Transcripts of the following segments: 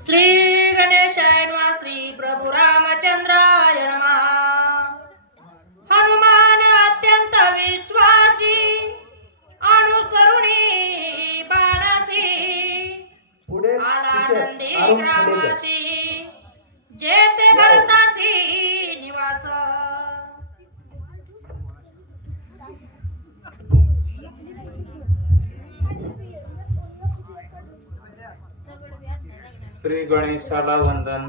श्री गणेशाय नमः श्री प्रभु रामचंद्राय नमः। हनुमान अत्यंत विश्वासी अनुसरुणी बाणासी पुढे आला टीचर नंदी अरुण खडेकर. ग्रामाशी जेते भरतासी निवास। श्री गणेशाला वंदन,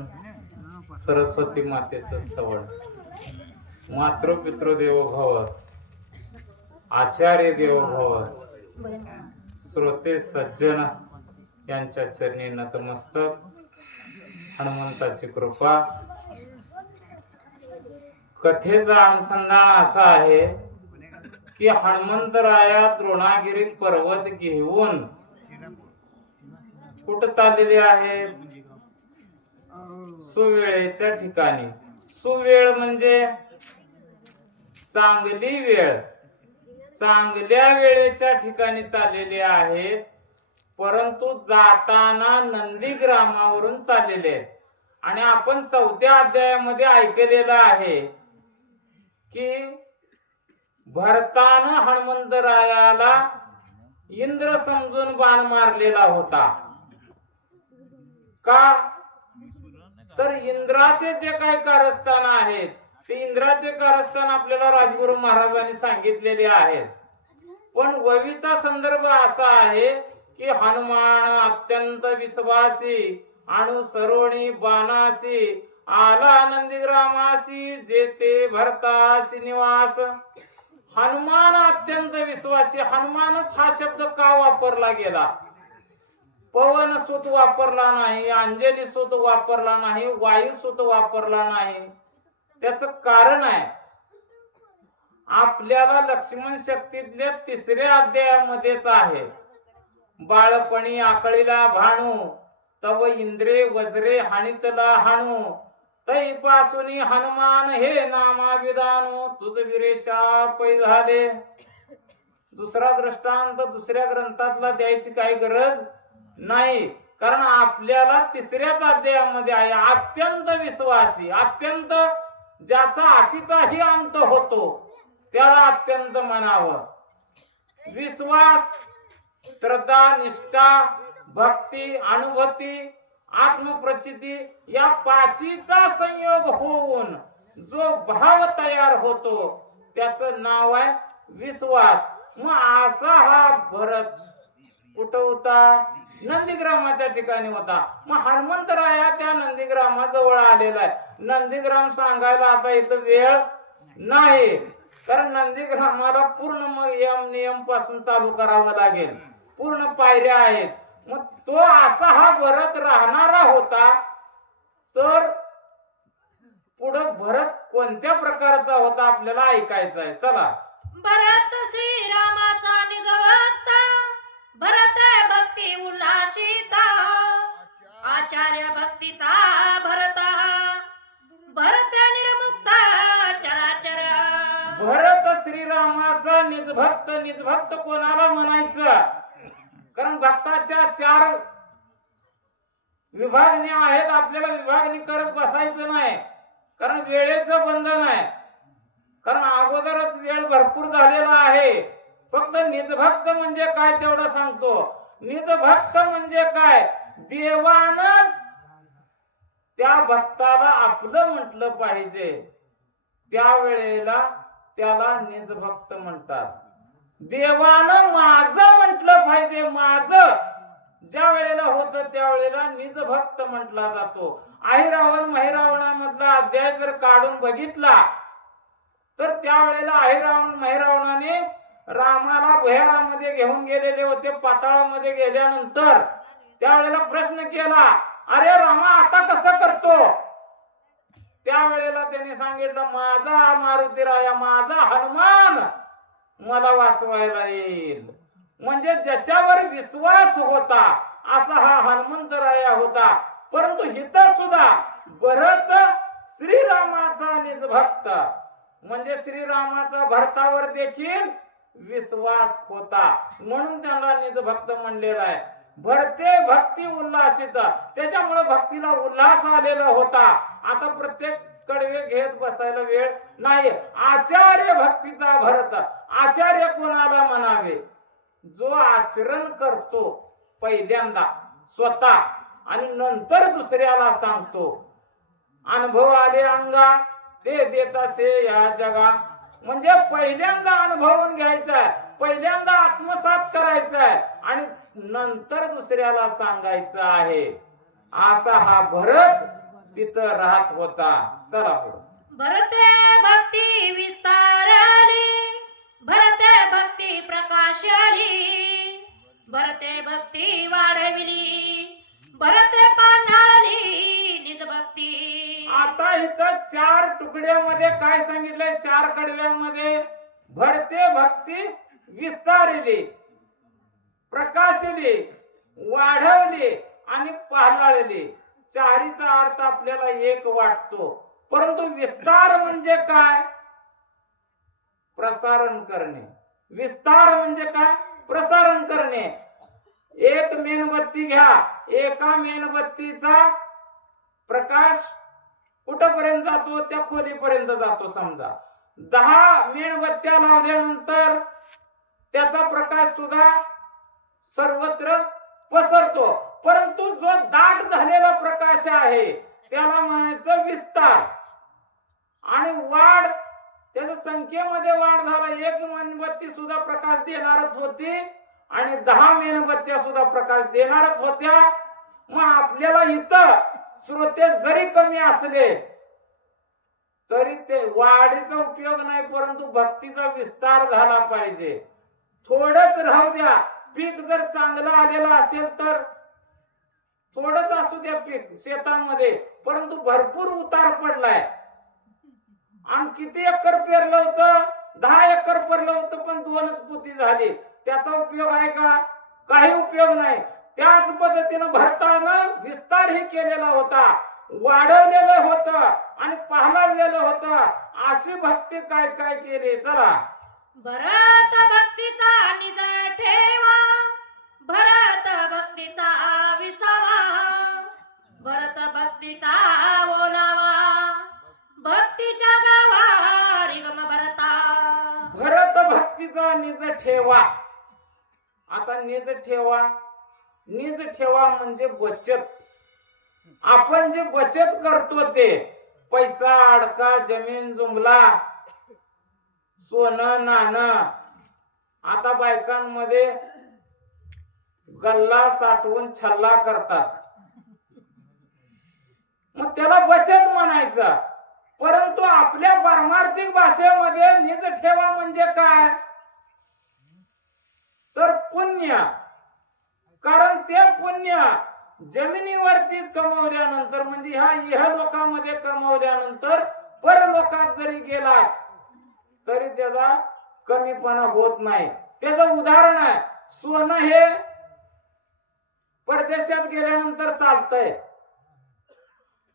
सरस्वती मातेचं स्तवन, मातृपितृ देवो भव, आचार्य देवो भव, श्रोते सज्जन यांच्या चरणी नतमस्तक. हनुमंताची कृपा. कथेचा अनुसंधान असा आहे की हनुमंतराया द्रोणागिरी पर्वत घेऊन कुठं चाललेले आहे? सुवेळेच्या ठिकाणी. सुवेळ म्हणजे चांगली वेळ, चांगल्या वेळेच्या ठिकाणी चाललेले आहेत. परंतु जाताना नंदीग्रामावरून चाललेले आहेत. आणि आपण 4थ्या अध्यायामध्ये ऐकलेलं आहे की भरतानं हनुमंतरायाला इंद्र समजून बाण मारलेला होता. का? तर इंद्राचे जे काही कारस्थान आहेत ते इंद्राचे कारस्थान आपल्याला राजगुरू महाराजांनी सांगितलेले आहेत. पण ववीचा संदर्भ असा आहे की हनुमान अत्यंत विश्वासी अनुसरोणी बाणासी आला नंदीग्रामासी जेते भरतासी निवास. हनुमान अत्यंत विश्वासी. हनुमानच हा शब्द का वापरला गेला? पवन सुत वापरला नाही, अंजनी सुत वापरला नाही, वायू सुत वापरला नाही. त्याच कारण आहे आपल्याला लक्ष्मण शक्तीतल्या 3ऱ्या अध्यायामध्येच आहे. बाळपणी आकळीला भाणू तव इंद्रे वज्रे हाणितला हाणू तैपासून हनुमान हे नामा विधानू तुझ विरेशा पै झाले. दुसरा दृष्टांत दुसऱ्या ग्रंथातला द्यायची काही गरज नाही, कारण आपल्याला 3ऱ्याच अध्यायामध्ये आहे अत्यंत विश्वासी. अत्यंत ज्याचा अतिचाही अंत होतो त्याला अत्यंत म्हणावं. विश्वास, श्रद्धा, निष्ठा, भक्ती, अनुभूती, आत्मप्रचिती या 5चा संयोग होऊन जो भाव तयार होतो त्याचं नाव आहे विश्वास. मग असा हा भरत कुठं होता? नंदीग्रामाच्या ठिकाणी होता. मग हनुमंतराया त्या नंदीग्रामाजवळ आलेला आहे. नंदीग्राम सांगायला आता इथं वेळ नाही, कारण नंदीग्रामाला पूर्ण मग नियम पासून चालू करावं लागेल. पूर्ण पायऱ्या आहेत. मग तो असा हा भरत राहणारा होता. तर पुढं भरत कोणत्या प्रकारचा होता आपल्याला ऐकायचा आहे. चला. भरत श्रीरामाचा निज भक्त, भरत भक्ती उल्हासिता, आचार्य भक्तीचा भरत, भरत निर्मुक्ता चराचर. भरत श्रीरामाचा निजभक्त. निजभक्त कोणाला म्हणायचं? कारण भक्ताच्या 4 विभागण्या आहेत. आपल्याला विभागणी करत बसायचं नाही, कारण वेळेचं बंधन आहे. कारण अगोदरच वेळ भरपूर झालेला आहे. फक्त निजभक्त म्हणजे काय तेवढं सांगतो. निजभक्त म्हणजे काय? देवानं त्या भक्ताला आपलं म्हटलं पाहिजे, त्यावेळेला त्याला निजभक्त म्हणतात. देवानं माझं म्हटलं पाहिजे, माझं ज्या वेळेला होतं त्यावेळेला निजभक्त म्हटला जातो. अहिरावण महिरावणामधला अध्याय जर काढून बघितला तर त्यावेळेला अहिरावण महिरावणाने रामाला भुयारामध्ये घेऊन गेलेले होते. पाताळामध्ये गेल्यानंतर त्यावेळेला प्रश्न केला, अरे रामा आता कसं करतो? त्यावेळेला त्यांनी सांगितलं, माझा मारुतीराया, माझा हनुमान मला वाचवायला येईल. म्हणजे ज्याच्यावर विश्वास होता असा हा हनुमंतराया होता. परंतु इथं सुद्धा भरत श्रीरामाचा निजभक्त, म्हणजे श्रीरामाचा भरतावर देखील विश्वास होता, म्हणून त्यांना निजभक्त म्हणलेला आहे. भरते भक्ती उल्हासित. त्याच्यामुळे भक्तीला उल्हास आलेला होता. आता प्रत्येक कडवे घेत बसायला वेळ नाही. आचार्य भक्तीचा भरत. आचार्य कोणाला म्हणावे? जो आचरण करतो पहिल्यांदा स्वतः आणि नंतर दुसऱ्याला सांगतो. अनुभव आले अंगा ते देत असे या जगा. म्हणजे पहिल्यांदा अनुभवून घ्यायचा, पहिल्यांदा आत्मसात करायचा आणि नंतर दुसऱ्याला सांगायचं आहे. असा हा भरत तिथं राहत होता. चला पुढे. भरते भक्ती विस्तारली, भरते भक्ती प्रकाशली, भरते भक्ती वाढविली, भरते पान्हाळली निज भक्ती. आता इथं 4 तुकड्यामध्ये काय सांगितलंय? 4 कडव्यामध्ये भरते भक्ती विस्तारली, प्रकाशली, वाढवली आणि पाहलाळली. चारीचा अर्थ आपल्याला एक वाटतो, परंतु विस्तार म्हणजे काय? प्रसारण करणे. विस्तार म्हणजे काय? प्रसारण करणे. एक मेणबत्ती घ्या, एका मेणबत्तीचा प्रकाश कुठपर्यंत जातो? त्या खोलीपर्यंत जातो. समजा 10 मेणबत्त्या लावल्यानंतर त्याचा प्रकाश सुद्धा सर्वत्र पसरतो, परंतु जो दाट झालेला प्रकाश आहे त्याला म्हणायचं विस्तार. आणि वाढ, त्याच्या संख्येमध्ये वाढ झाला. एक मेणबत्ती सुद्धा प्रकाश देणारच होती आणि 10 मेणबत्त्या सुद्धा प्रकाश देणारच होत्या. मग आपल्याला इथं श्रोते जरी कमी असले तरी ते वाढीचा उपयोग नाही, परंतु भक्तीचा विस्तार झाला पाहिजे. थोडंच राहू द्या. पीक जर चांगलं आलेलं असेल तर थोडंच असू द्या पीक शेतामध्ये, परंतु भरपूर उतार पडलाय. आणि किती एकर पेरलं होतं? 10 एकर पेरलं होतं, पण 2च पोती झाली. त्याचा उपयोग आहे का? काही उपयोग नाही. त्याच पद्धतीनं भरतानं विस्तारही केलेला होता, वाढवलेलं होतं आणि पाहलावलेलं होतं. अशी भक्ती काय काय केली? चला. भरत भक्तीचा निज ठेवा, भरत भक्तीचा विसावा, भरत भक्तीचा ओलावा, भक्तीच्या गावा रिगम भरता. भरत भक्तीचा निज ठेवा. आता निज ठेवा, निज ठेवा म्हणजे बचत. आपण जे बचत करतो ते पैसा, अडका, जमीन जुमला, सोनं नाणं. आता बायकांमध्ये गल्ला साठवून छल्ला करतात, मग त्याला बचत म्हणायचं. परंतु आपल्या पारमार्थिक भाषेमध्ये निज ठेवा म्हणजे काय? तर पुण्य. कारण ते पुण्य जमिनीवरती कमवल्यानंतर, म्हणजे ह्या इहलोकामध्ये कमवल्यानंतर परलोकात जरी गेला तरी त्याचा कमीपणा होत नाही. त्याचं उदाहरण आहे, सोनं हे परदेशात गेल्यानंतर चालतंय,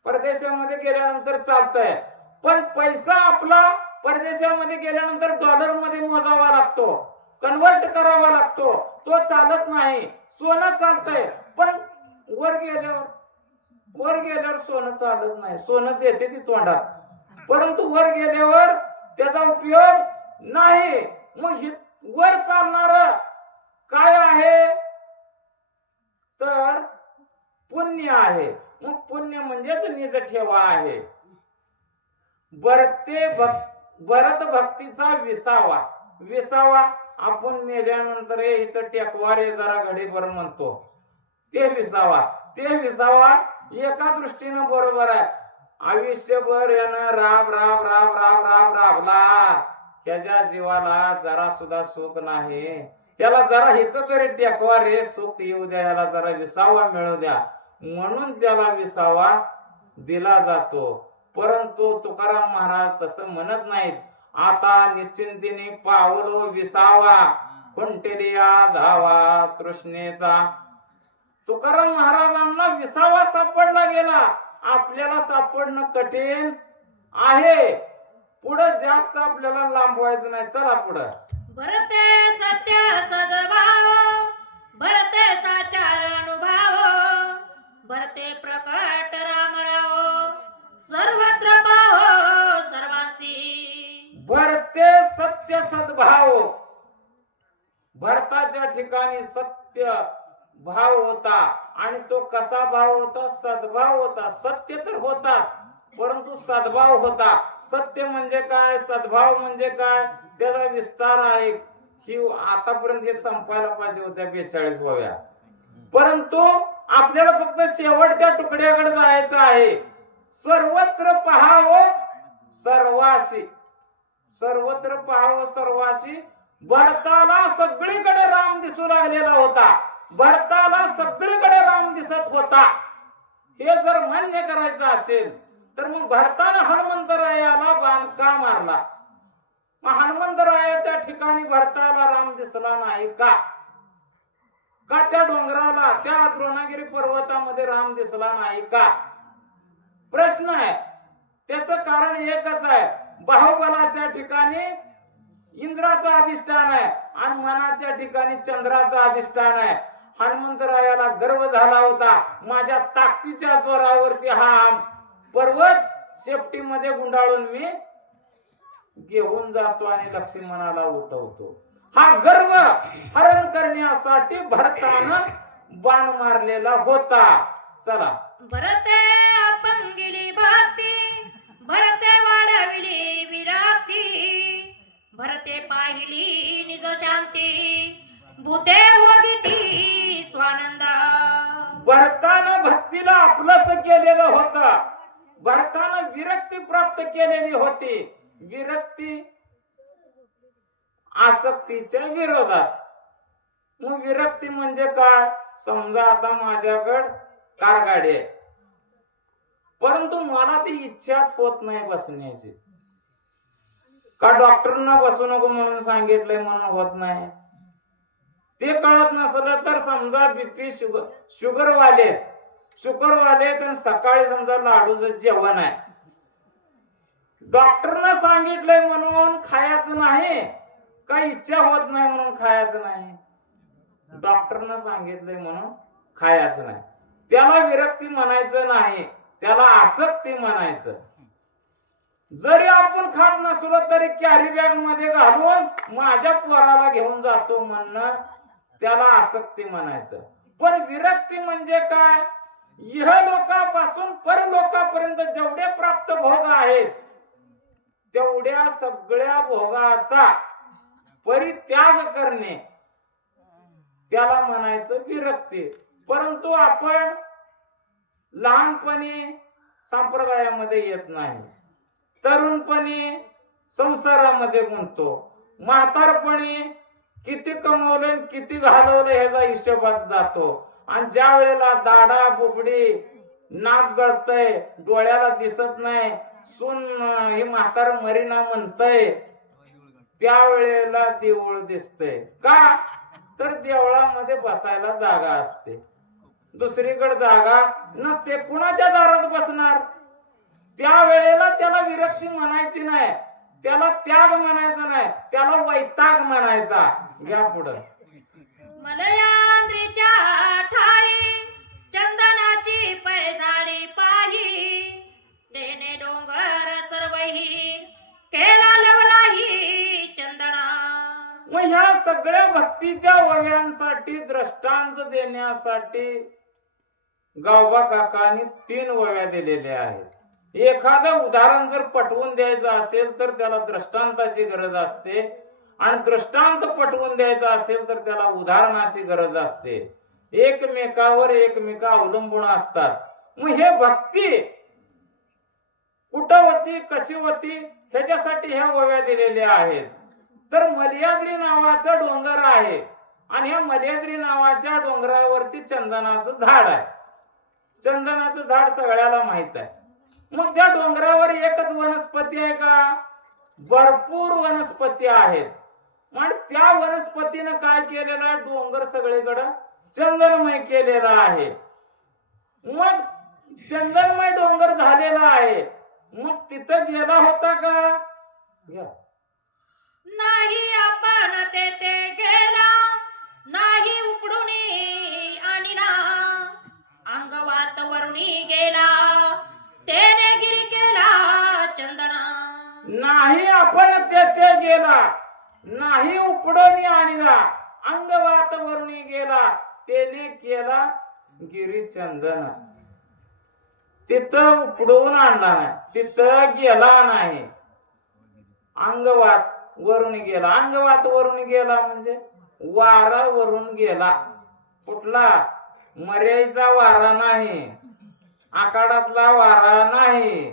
परदेशामध्ये गेल्यानंतर चालतंय, पण पैसा आपला परदेशामध्ये गेल्यानंतर डॉलर मध्ये मोजावा लागतो, कन्वर्ट करावा लागतो. तो चालत नाही. सोनं चालतंय, पण वर गेल्यावर सोनं चालत नाही. सोनं देते ती तोंडात, परंतु वर गेल्यावर त्याचा उपयोग नाही. मग वर चालणार काय आहे? तर पुण्य आहे. मग पुण्य म्हणजेच निज ठेवा आहे. भरत भक्तीचा विसावा. विसावा आपण मेल्यानंतर इथं टेकवारे जरा घडीभर म्हणतो, ते विसावा. ते विसावा एका दृष्टीनं बरोबर आहे. आयुष्यभर यानं राब राब राब राब राब राबला, त्याच्या जीवाला जरा सुद्धा सुख नाही. त्याला जरा हित तरी टेकवा रे, सुख येऊ द्या, याला जरा विसावा मिळू द्या, म्हणून त्याला विसावा दिला जातो. परंतु तुकाराम महाराज तसं म्हणत नाहीत. आता निश्चिंतीने पावलो विसावा, कुंटेलिया धावा तृष्णेचा. तुकाराम महाराजांना विसावा सापडला गेला, आपल्याला सापडणं कठीण आहे. पुढे जास्त आपल्याला लांबवायचं नाही. चला पुढे. भरते सत्य सद्भाव, भरते साचार ठिकाणी सत्य भाव होता आणि तो कसा भाव होता? सद्भाव होता. सत्य तर होताच, परंतु सद्भाव होता. सत्य म्हणजे काय, सद्भाव म्हणजे काय, त्याचा विस्तार आहे की आतापर्यंत हे संपायला पाहिजे होत्या 42 वव्या, परंतु आपल्याला फक्त शेवटच्या तुकड्याकडे जायचं आहे. सर्वत्र पहावं सर्वाशी, सर्वत्र पहावं सर्वाशी. भरताला सगळीकडे राम दिसू लागलेला होता. भरताला सगळीकडे राम दिसत होता. हे जर मान्य करायचं असेल तर मग भरतानं हनुमंतरायाला बाण का मारला? मग हनुमंतरायाच्या ठिकाणी भरताला राम दिसला नाही का? का त्या डोंगराला, त्या द्रोणागिरी पर्वतामध्ये राम दिसला नाही का? प्रश्न आहे. त्याचं कारण एकच आहे. बाहुबलाच्या ठिकाणी इंद्राचं अधिष्ठान आहे आणि मनाच्या ठिकाणी चंद्राचं अधिष्ठान आहे. हनुमंतरायाला गर्व झाला होता, माझ्या ताकदीच्या जोरावरती हा पर्वत शेपटीमध्ये गुंडाळून मी घेऊन जातो आणि लक्ष्मणाला उठवतो. हा गर्व हरण करण्यासाठी भरतानं बाण मारलेला होता. चला. भरते अपंगिली भक्ती, भरते वाढविली विराती, भरते पाहिली निज शांती, भूते भोगिती स्वानंदा. भरतानं भक्तीला आपलंस केलेलं होतं. भरतानं विरक्ती प्राप्त केलेली होती. विरक्ती आसक्तीच्या विरोधात. मग विरक्ती म्हणजे काय? समजा आता माझ्याकडे कारगाडी आहे, परंतु मला ती इच्छाच होत नाही बसण्याची. का डॉक्टरना बसू नको म्हणून सांगितलंय म्हणून होत नाही? ते कळत नसलं तर समजा बीपी शुगर वाले तर सकाळी समजा लाडूचं जेवण आहे, डॉक्टरनं सांगितलंय म्हणून खायचं नाही का इच्छा होत नाही म्हणून खायचं नाही? डॉक्टरनं सांगितलंय म्हणून खायचं नाही. त्याला विरक्ती म्हणायचं नाही, त्याला आसक्ती म्हणायचं. जरी आपण खात नसलो तरी कॅरी बॅग मध्ये घालून माझ्या पोराला घेऊन जातो म्हणणं, त्याला आसक्ती म्हणायचं. पण विरक्ती म्हणजे काय? इहलोकापासून परलोकापर्यंत जेवढे प्राप्त भोग आहेत तेवढ्या सगळ्या भोगाचा परित्याग करणे, त्याला म्हणायचं विरक्ती. परंतु आपण लहानपणी संप्रदायामध्ये येत नाही, तरुणपणी संसारामध्ये गुंततो, म्हातारपणी किती कमवलं किती घालवलं ह्याचा हिशोबात जातो. आणि ज्या वेळेला दाढा बुबडी, नाक गळतय, डोळ्याला दिसत नाही, सून हे म्हातार मरीना म्हणतय, त्यावेळेला देऊळ दिसतय. का तर देवळामध्ये बसायला जागा असते, दुसरीकडे जागा नसते. कुणाच्या दारात बसणार? त्यावेळेला त्याला विरक्ती म्हणायची नाही, त्याला त्याग म्हणायचा नाही, त्याला वैताग म्हणायचा. घ्या पुढं. मलयांद्रीच्या ठाई चंदनाची पैजाडी पाही, तेने डोंगर सर्वही केला लवलाही चंदना. मग ह्या सगळ्या भक्तीच्या वव्यांसाठी दृष्टांत देण्यासाठी गावबा काकांनी 3 वव्या दिलेल्या आहेत. एखादं उदाहरण जर पटवून द्यायचं असेल तर त्याला दृष्टांताची गरज असते, आणि दृष्टांत पटवून द्यायचा असेल तर त्याला उदाहरणाची गरज असते. एकमेकावर एकमेका अवलंबून असतात. मग हे भक्ती कुठं होती, कशी होती, ह्याच्यासाठी ह्या ओव्या दिलेल्या आहेत. तर मलयाद्री नावाचा डोंगर आहे आणि ह्या मलयाद्री नावाच्या डोंगरावरती चंदनाचं झाड आहे. चंदनाचं झाड सगळ्याला माहित आहे. मग त्या डोंगरावर एकच वनस्पती आहे का? भरपूर वनस्पती आहेत. मग त्या वनस्पतीनं काय केलेला? डोंगर सगळीकडं चंदनमय केलेला आहे. मग चंदनमय डोंगर झालेला आहे. मग तिथं गेला होता का? नाही आपण तेथे गेला, नाही उपडून आणिला, अंगवात वरुणी गेला, तेने गिरी केला चंदना. नाही आपण तेथे गेला, नाही उपडून आणला, अंगवात वरुणी गेला त्याने केला गिरीचंदन. तिथं उपडवून आणला नाही, तिथं गेला नाही. अंगवात वरून गेला. अंगवात वरून गेला म्हणजे वारा वरून गेला. कुठला? मर्यादेचा वारा नाही, आखाडातला वारा नाही,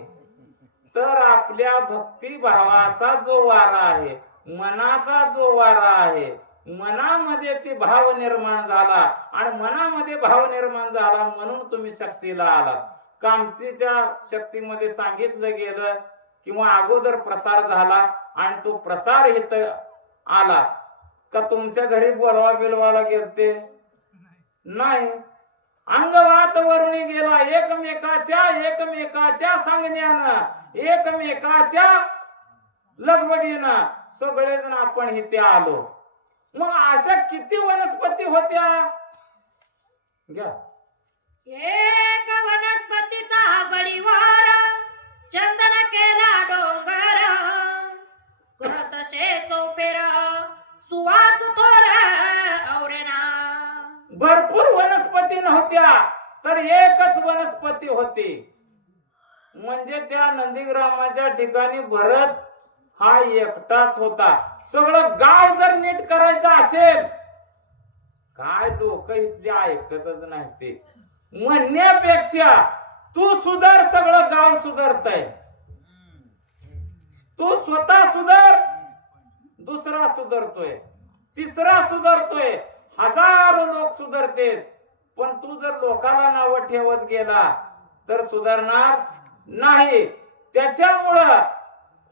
तर आपल्या भक्तिभावाचा जो वारा आहे, मनाचा जो वारा आहे, मनामध्ये ते भाव निर्माण झाला आणि मनामध्ये भाव निर्माण झाला म्हणून तुम्ही शक्तीला आलात. कामतीच्या शक्तीमध्ये सांगितलं गेलं किंवा अगोदर प्रसार झाला आणि तो प्रसार इथं आला का तुमच्या घरी बोलवा बिलवाला गेलते नाही. अंगवात वरुणी गेला एकमेकाच्या सांगण्यानं एकमेकाच्या लगबगीनं सगळेजण आपण इथे आलो. मग अशा किती वनस्पती होत्या घ्या. एक वनस्पतीचा बळीवार चंदन केला डोंगर करतशे चौपेर सुवास थोर औरेना. भरपूर वनस्पती नव्हत्या तर एकच वनस्पती होती. म्हणजे त्या नंदीग्रामाच्या ठिकाणी भरत हा एकटाच होता. सगळं गाव जर नीट करायचं असेल, काय लोक इथले ऐकतच नाही ते म्हणण्यापेक्षा तू सुधार सगळं गाव सुधारतय. तू स्वतः सुधार, दुसरा सुधारतोय, तिसरा सुधारतोय, हजारो लोक सुधारते. पण तू जर लोकाला नाव ठेवत गेला तर सुधारणार नाही. त्याच्यामुळं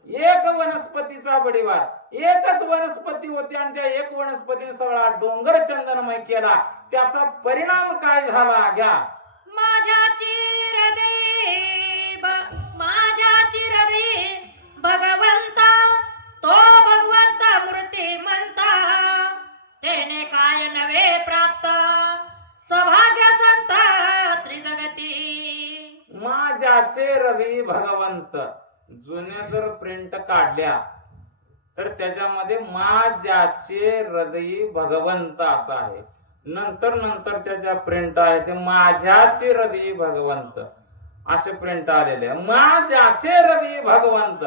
एक वनस्पतीचा बडीवार, एकच वनस्पती होती आणि त्या एक वनस्पतीने सगळा डोंगर चंदनमय केला. त्याचा परिणाम काय झाला घ्या. माझ्या चिरदे भगवंता तो भगवंत मूर्ती म्हणता तेने काय नवे प्राप्त सौभाग्य संत त्रिजगती. माझ्याचे रवी भगवंत जुन्या जर प्रिंट काढल्या तर त्याच्यामध्ये माझ्याचे हृदयी भगवंत असं आहे. नंतरच्या ज्या प्रिंट आहे ते माझ्याचे हृदयी भगवंत असे प्रिंट आलेले. माझ्याचे हृदयी भगवंत,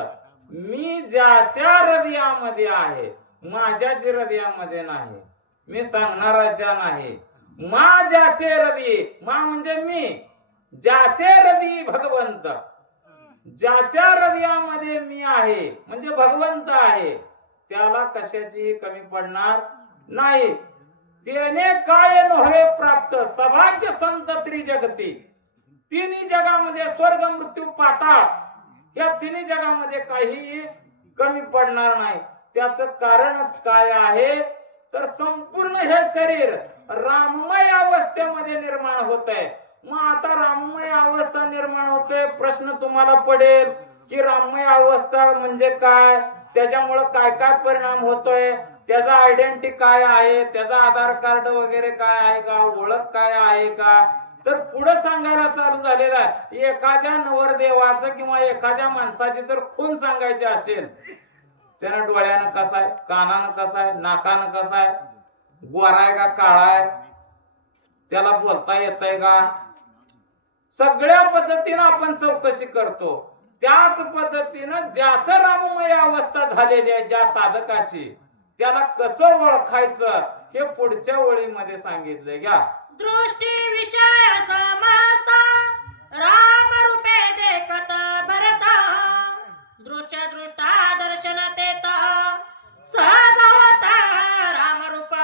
मी ज्याच्या हृदयामध्ये आहे, माझ्याच्या हृदयामध्ये नाही, मी सांगणाराच्या नाही. माझ्याचे हृदय, मा म्हणजे मी, ज्याचे हृदयी भगवंत, ज्याच्या हृदयामध्ये मी आहे म्हणजे भगवंत आहे, त्याला कशाचीही कमी पडणार नाही. त्याने काय नव्हे प्राप्त सौभाग्य संत त्रिजगती. तिन्ही जगामध्ये स्वर्ग मृत्यू पाताळ या तिन्ही जगामध्ये काही कमी पडणार नाही. त्याचं कारणच काय आहे तर संपूर्ण हे शरीर राममय अवस्थेमध्ये निर्माण होत आहे. मग आता राममय अवस्था निर्माण होते, प्रश्न तुम्हाला पडेल की राममय अवस्था म्हणजे काय, त्याच्यामुळे काय काय परिणाम होतोय, त्याचा आयडेंटिटी काय आहे, त्याचा आधार कार्ड वगैरे काय आहे का, ओळख काय आहे का. तर पुढे सांगायला चालू झालेला आहे. एखाद्या नवरदेवाचं किंवा एखाद्या माणसाची जर खून सांगायची असेल, त्यानं डोळ्यानं कसा आहे, कानानं कसा आहे, नाकानं कसा आहे, गोरा आहे का काळा आहे, त्याला बोलता येतंय का, सगळ्या पद्धतीनं आपण चौकशी करतो. त्याच पद्धतीनं ज्याचं राममय अवस्था झालेली आहे ज्या साधकाची, त्याला कसं ओळखायचं हे पुढच्या ओळीमध्ये सांगितलंय घ्या. दृष्टी विषय समस्त राम रूपे देखत भरता दृश्य दृष्टा दर्शन देत सहज होत राम रूप.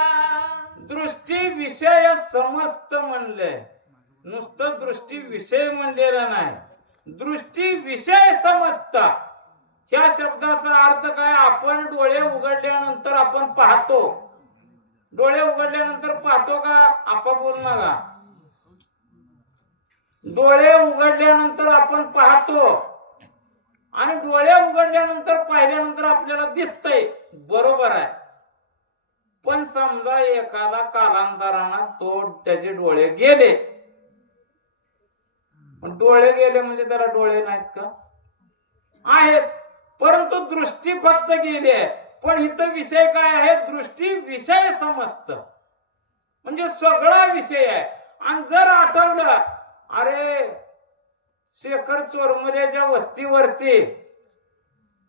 दृष्टी विषय समस्त म्हणले, नुसतं दृष्टी विषय म्हणलेलं नाही, दृष्टी विषय समस्त. ह्या शब्दाचा अर्थ काय, आपण डोळे उघडल्यानंतर आपण पाहतो, डोळे उघडल्यानंतर पाहतो का, आपा बोल नका, डोळे उघडल्यानंतर आपण पाहतो आणि डोळे उघडल्यानंतर पाहिल्यानंतर आपल्याला दिसतंय, बरोबर आहे. पण समजा एखादा कालांतरानं तो त्याचे डोळे गेले, डोळे गेले म्हणजे त्याला डोळे नाहीत का, आहेत, परंतु दृष्टी फक्त गेली आहे. पण इथं विषय काय आहे, दृष्टी विषय समजत, म्हणजे सगळा विषय आहे. आणि जर आठवलं, अरे शेखर चोरमल्याच्या वस्तीवरती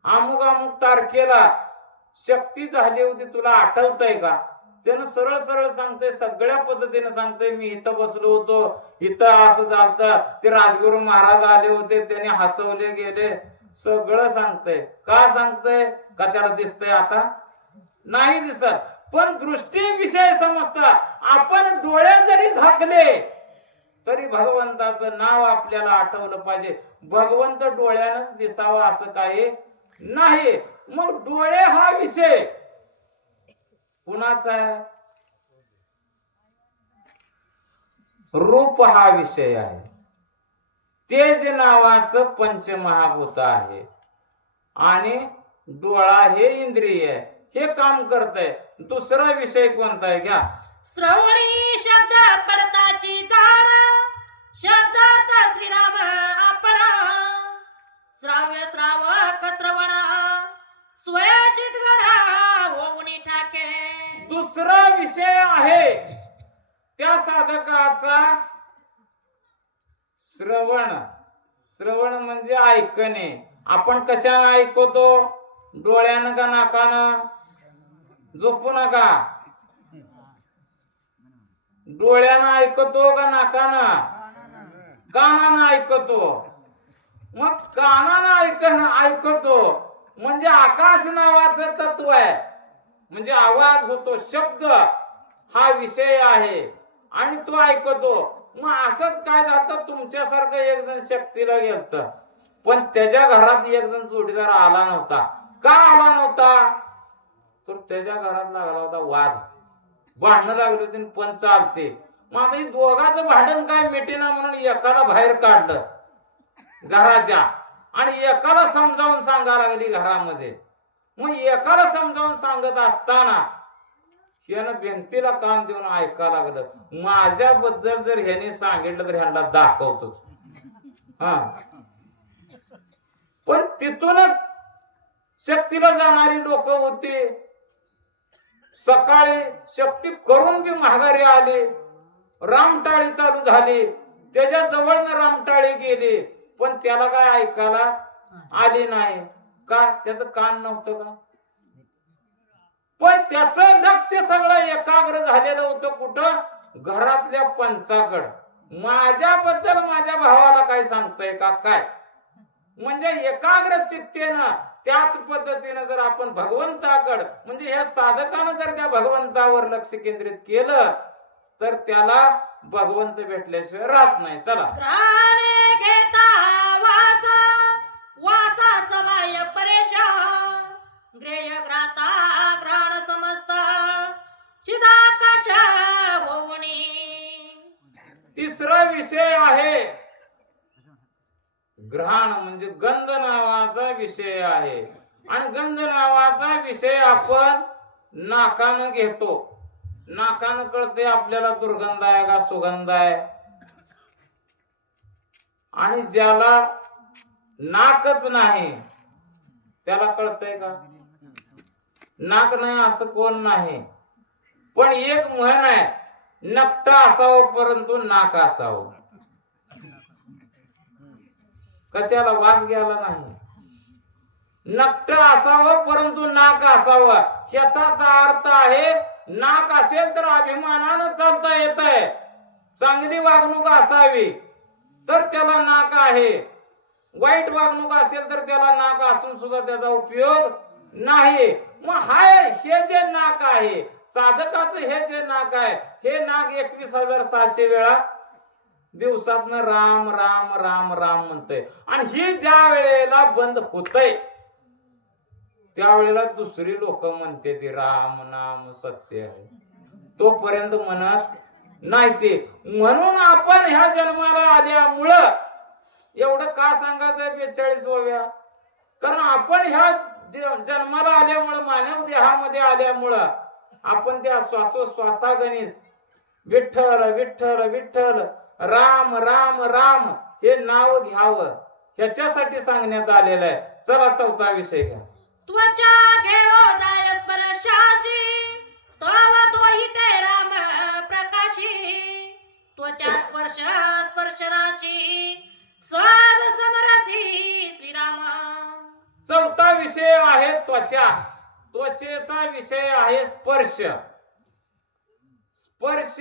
अमुक अमुक तारखेला शक्ती झाली होती, तुला आठवतंय का? त्यानं सरळ सरळ सांगतंय, सगळ्या पद्धतीने सांगतंय. मी इथं बसलो होतो, इथं असं झालं, ते राजगुरू महाराज आले होते, त्याने हसवले गेले, सगळं सांगतंय. का सांगतंय? का त्याला दिसतंय? आता नाही दिसत, पण दृष्टी विषय समजता. आपण डोळे जरी झाकले तरी भगवंताचं नाव आपल्याला आठवलं पाहिजे. भगवंत डोळ्यानंच दिसावा असं काही नाही. मग डोळे हा विषय कुणाचा आहे? रूप हा विषय आहे. तेज नावाचं पंचमहाभूत आहे आणि डोळा हे इंद्रिय आहे, हे काम करतंय. दुसरा विषय कोणता आहे? घ्या. श्रवणी शब्द परताची जाण, शब्दार्थ श्रीराम आपण, श्राव्य श्रावक श्रवण, स्वयचित घडा होऊनी ठाके. दुसरा विषय आहे त्या साधकाचा श्रवण. श्रवण म्हणजे ऐकणे. आपण कशाने ऐकतो? डोळ्यानं का नाकानं? झोपू नका. डोळ्यानं ऐकतो का नाकानं? कानानं ऐकतो. मग कानानं ऐकतो म्हणजे आकाश नावाचं तत्व आहे, म्हणजे आवाज होतो, शब्द हा विषय आहे आणि तो ऐकतो. मग असंच काय झालं, तुमच्यासारखं एक जण शक्तीला गेलत, पण त्याच्या घरात एक जण जोडीदार आला नव्हता. का आला नव्हता? तर त्याच्या घरात लागला होता वाद, भांडणं लागली होती, पण चालते. मग आता ही दोघांचं भांडण काय मिटेना म्हणून एकाला बाहेर काढलं घराच्या आणि एकाला समजावून सांगा लागली घरामध्ये. मग एकाला समजावून सांगत असताना ह्यानं भिंतीला कान देऊन ऐका लागलं. माझ्याबद्दल जर ह्याने सांगितलं तर ह्यांना दाखवतोच. हा, पण तिथूनच शक्तीला जाणारी लोक होती. सकाळी शक्ती करून बी माघारी आली, रामटाळी चालू झाली, त्याच्या जवळनं रामटाळी गेली, पण त्याला काय ऐकायला आली नाही. का? त्याचं कान नव्हतं का? पण त्याचं लक्ष सगळं एकाग्र झालेलं होतं कुठं? घरातल्या पंचाकड. माझ्याबद्दल माझ्या भावाला काय सांगताय का काय? म्हणजे एकाग्र चित्तेनं त्याच पद्धतीनं जर आपण भगवंताकड, म्हणजे या साधकानं जर त्या भगवंतावर लक्ष केंद्रित केलं तर त्याला भगवंत भेटल्याशिवाय राहत नाही. चला. प्राणे घेता वास, वासा सवाय परेशा, ग्रेय ग्राता ग्रहण समस्त, चिदाकाश होऊनी. तिसरा विषय आहे ग्रहण, म्हणजे गंध नावाचा विषय आहे. आणि गंध नावाचा विषय आपण नाकानं घेतो. नाकानं कळते आपल्याला दुर्गंध आहे का सुगंध आहे. आणि ज्याला नाकच नाही त्याला कळतंय का? नाक नाही असं कोण नाही. पण एक म्हण आहे, नकटा असावं परंतु नाक असावं. कशाला? वास घ्यायला नाही. नकट असावं परंतु नाक असावं. ह्याचाच अर्थ आहे, नाक असेल तर अभिमानानं चालता येत आहे, चांगली वागणूक असावी तर त्याला नाक आहे. वाईट वागणूक असेल तर त्याला नाक असून सुद्धा त्याचा उपयोग नाही. मग हाय हे जे नाक आहे, साधकाचं हे जे नाक आहे, हे नाक 21,600 वेळा दिवसातनं राम राम राम राम म्हणतंय. आणि हे ज्या वेळेला बंद होतंय त्यावेळेला दुसरी लोक म्हणते ते राम नाम सत्य आहे, तोपर्यंत म्हणत नाही ते. म्हणून आपण ह्या जन्माला आल्यामुळं एवढं का सांगायचंय 42 ओव्या? कारण आपण ह्या जन्माला आल्यामुळं, मानव देहामध्ये आल्यामुळं आपण त्या श्वासोश्वासागणीस विठ्ठल विठ्ठल विठ्ठल राम राम राम हे नाव घ्यावं ह्याच्यासाठी सांगण्यात आलेलं आहे. चला 4था विषय घ्या. त्वचा घेलो जाय स्पर्शाशी तव तोही ते राम प्रकाशी त्वचा स्पर्श स्पर्शराशी सहज समरसी श्रीराम. चौथा विषय आहे त्वचा. त्वचेचा विषय आहे स्पर्श. स्पर्श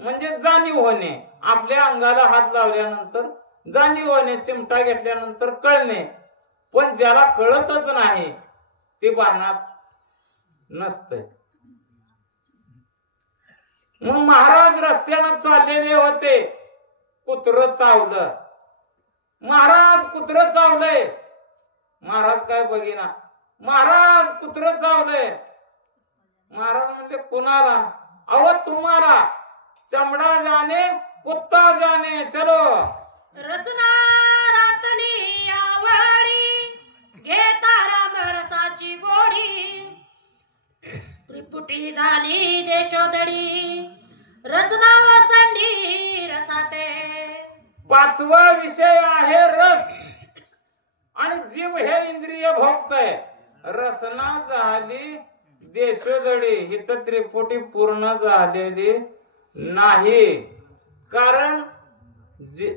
म्हणजे जाणीव होणे. आपल्या अंगाला हात लावल्यानंतर जाणीव होणे, चिमटा घेतल्यानंतर कळणे. पण ज्याला कळतच नाही ते भानात नसतंय. मग महाराज रस्त्यानं चाललेले होते, कुत्रं चावलं. महाराज कुत्रं चावलंय. महाराज काय बघिना. महाराज कुत्रं चावलंय. महाराज म्हणते कुणाला. अहो तुम्हाला. चमडा जाने कुत्ता जाने चलो. रसना रातली आवडी घेता राम रसाची गोडी त्रिपुटी झाली देशोदडी रसना वसंडी रसाते. पाचवा विषय आहे रस. आणि जीव हे इंद्रिय भोगतय. रसना झाली देशोदडी. इथं त्रिपुटी पूर्ण झालेली नाही. कारण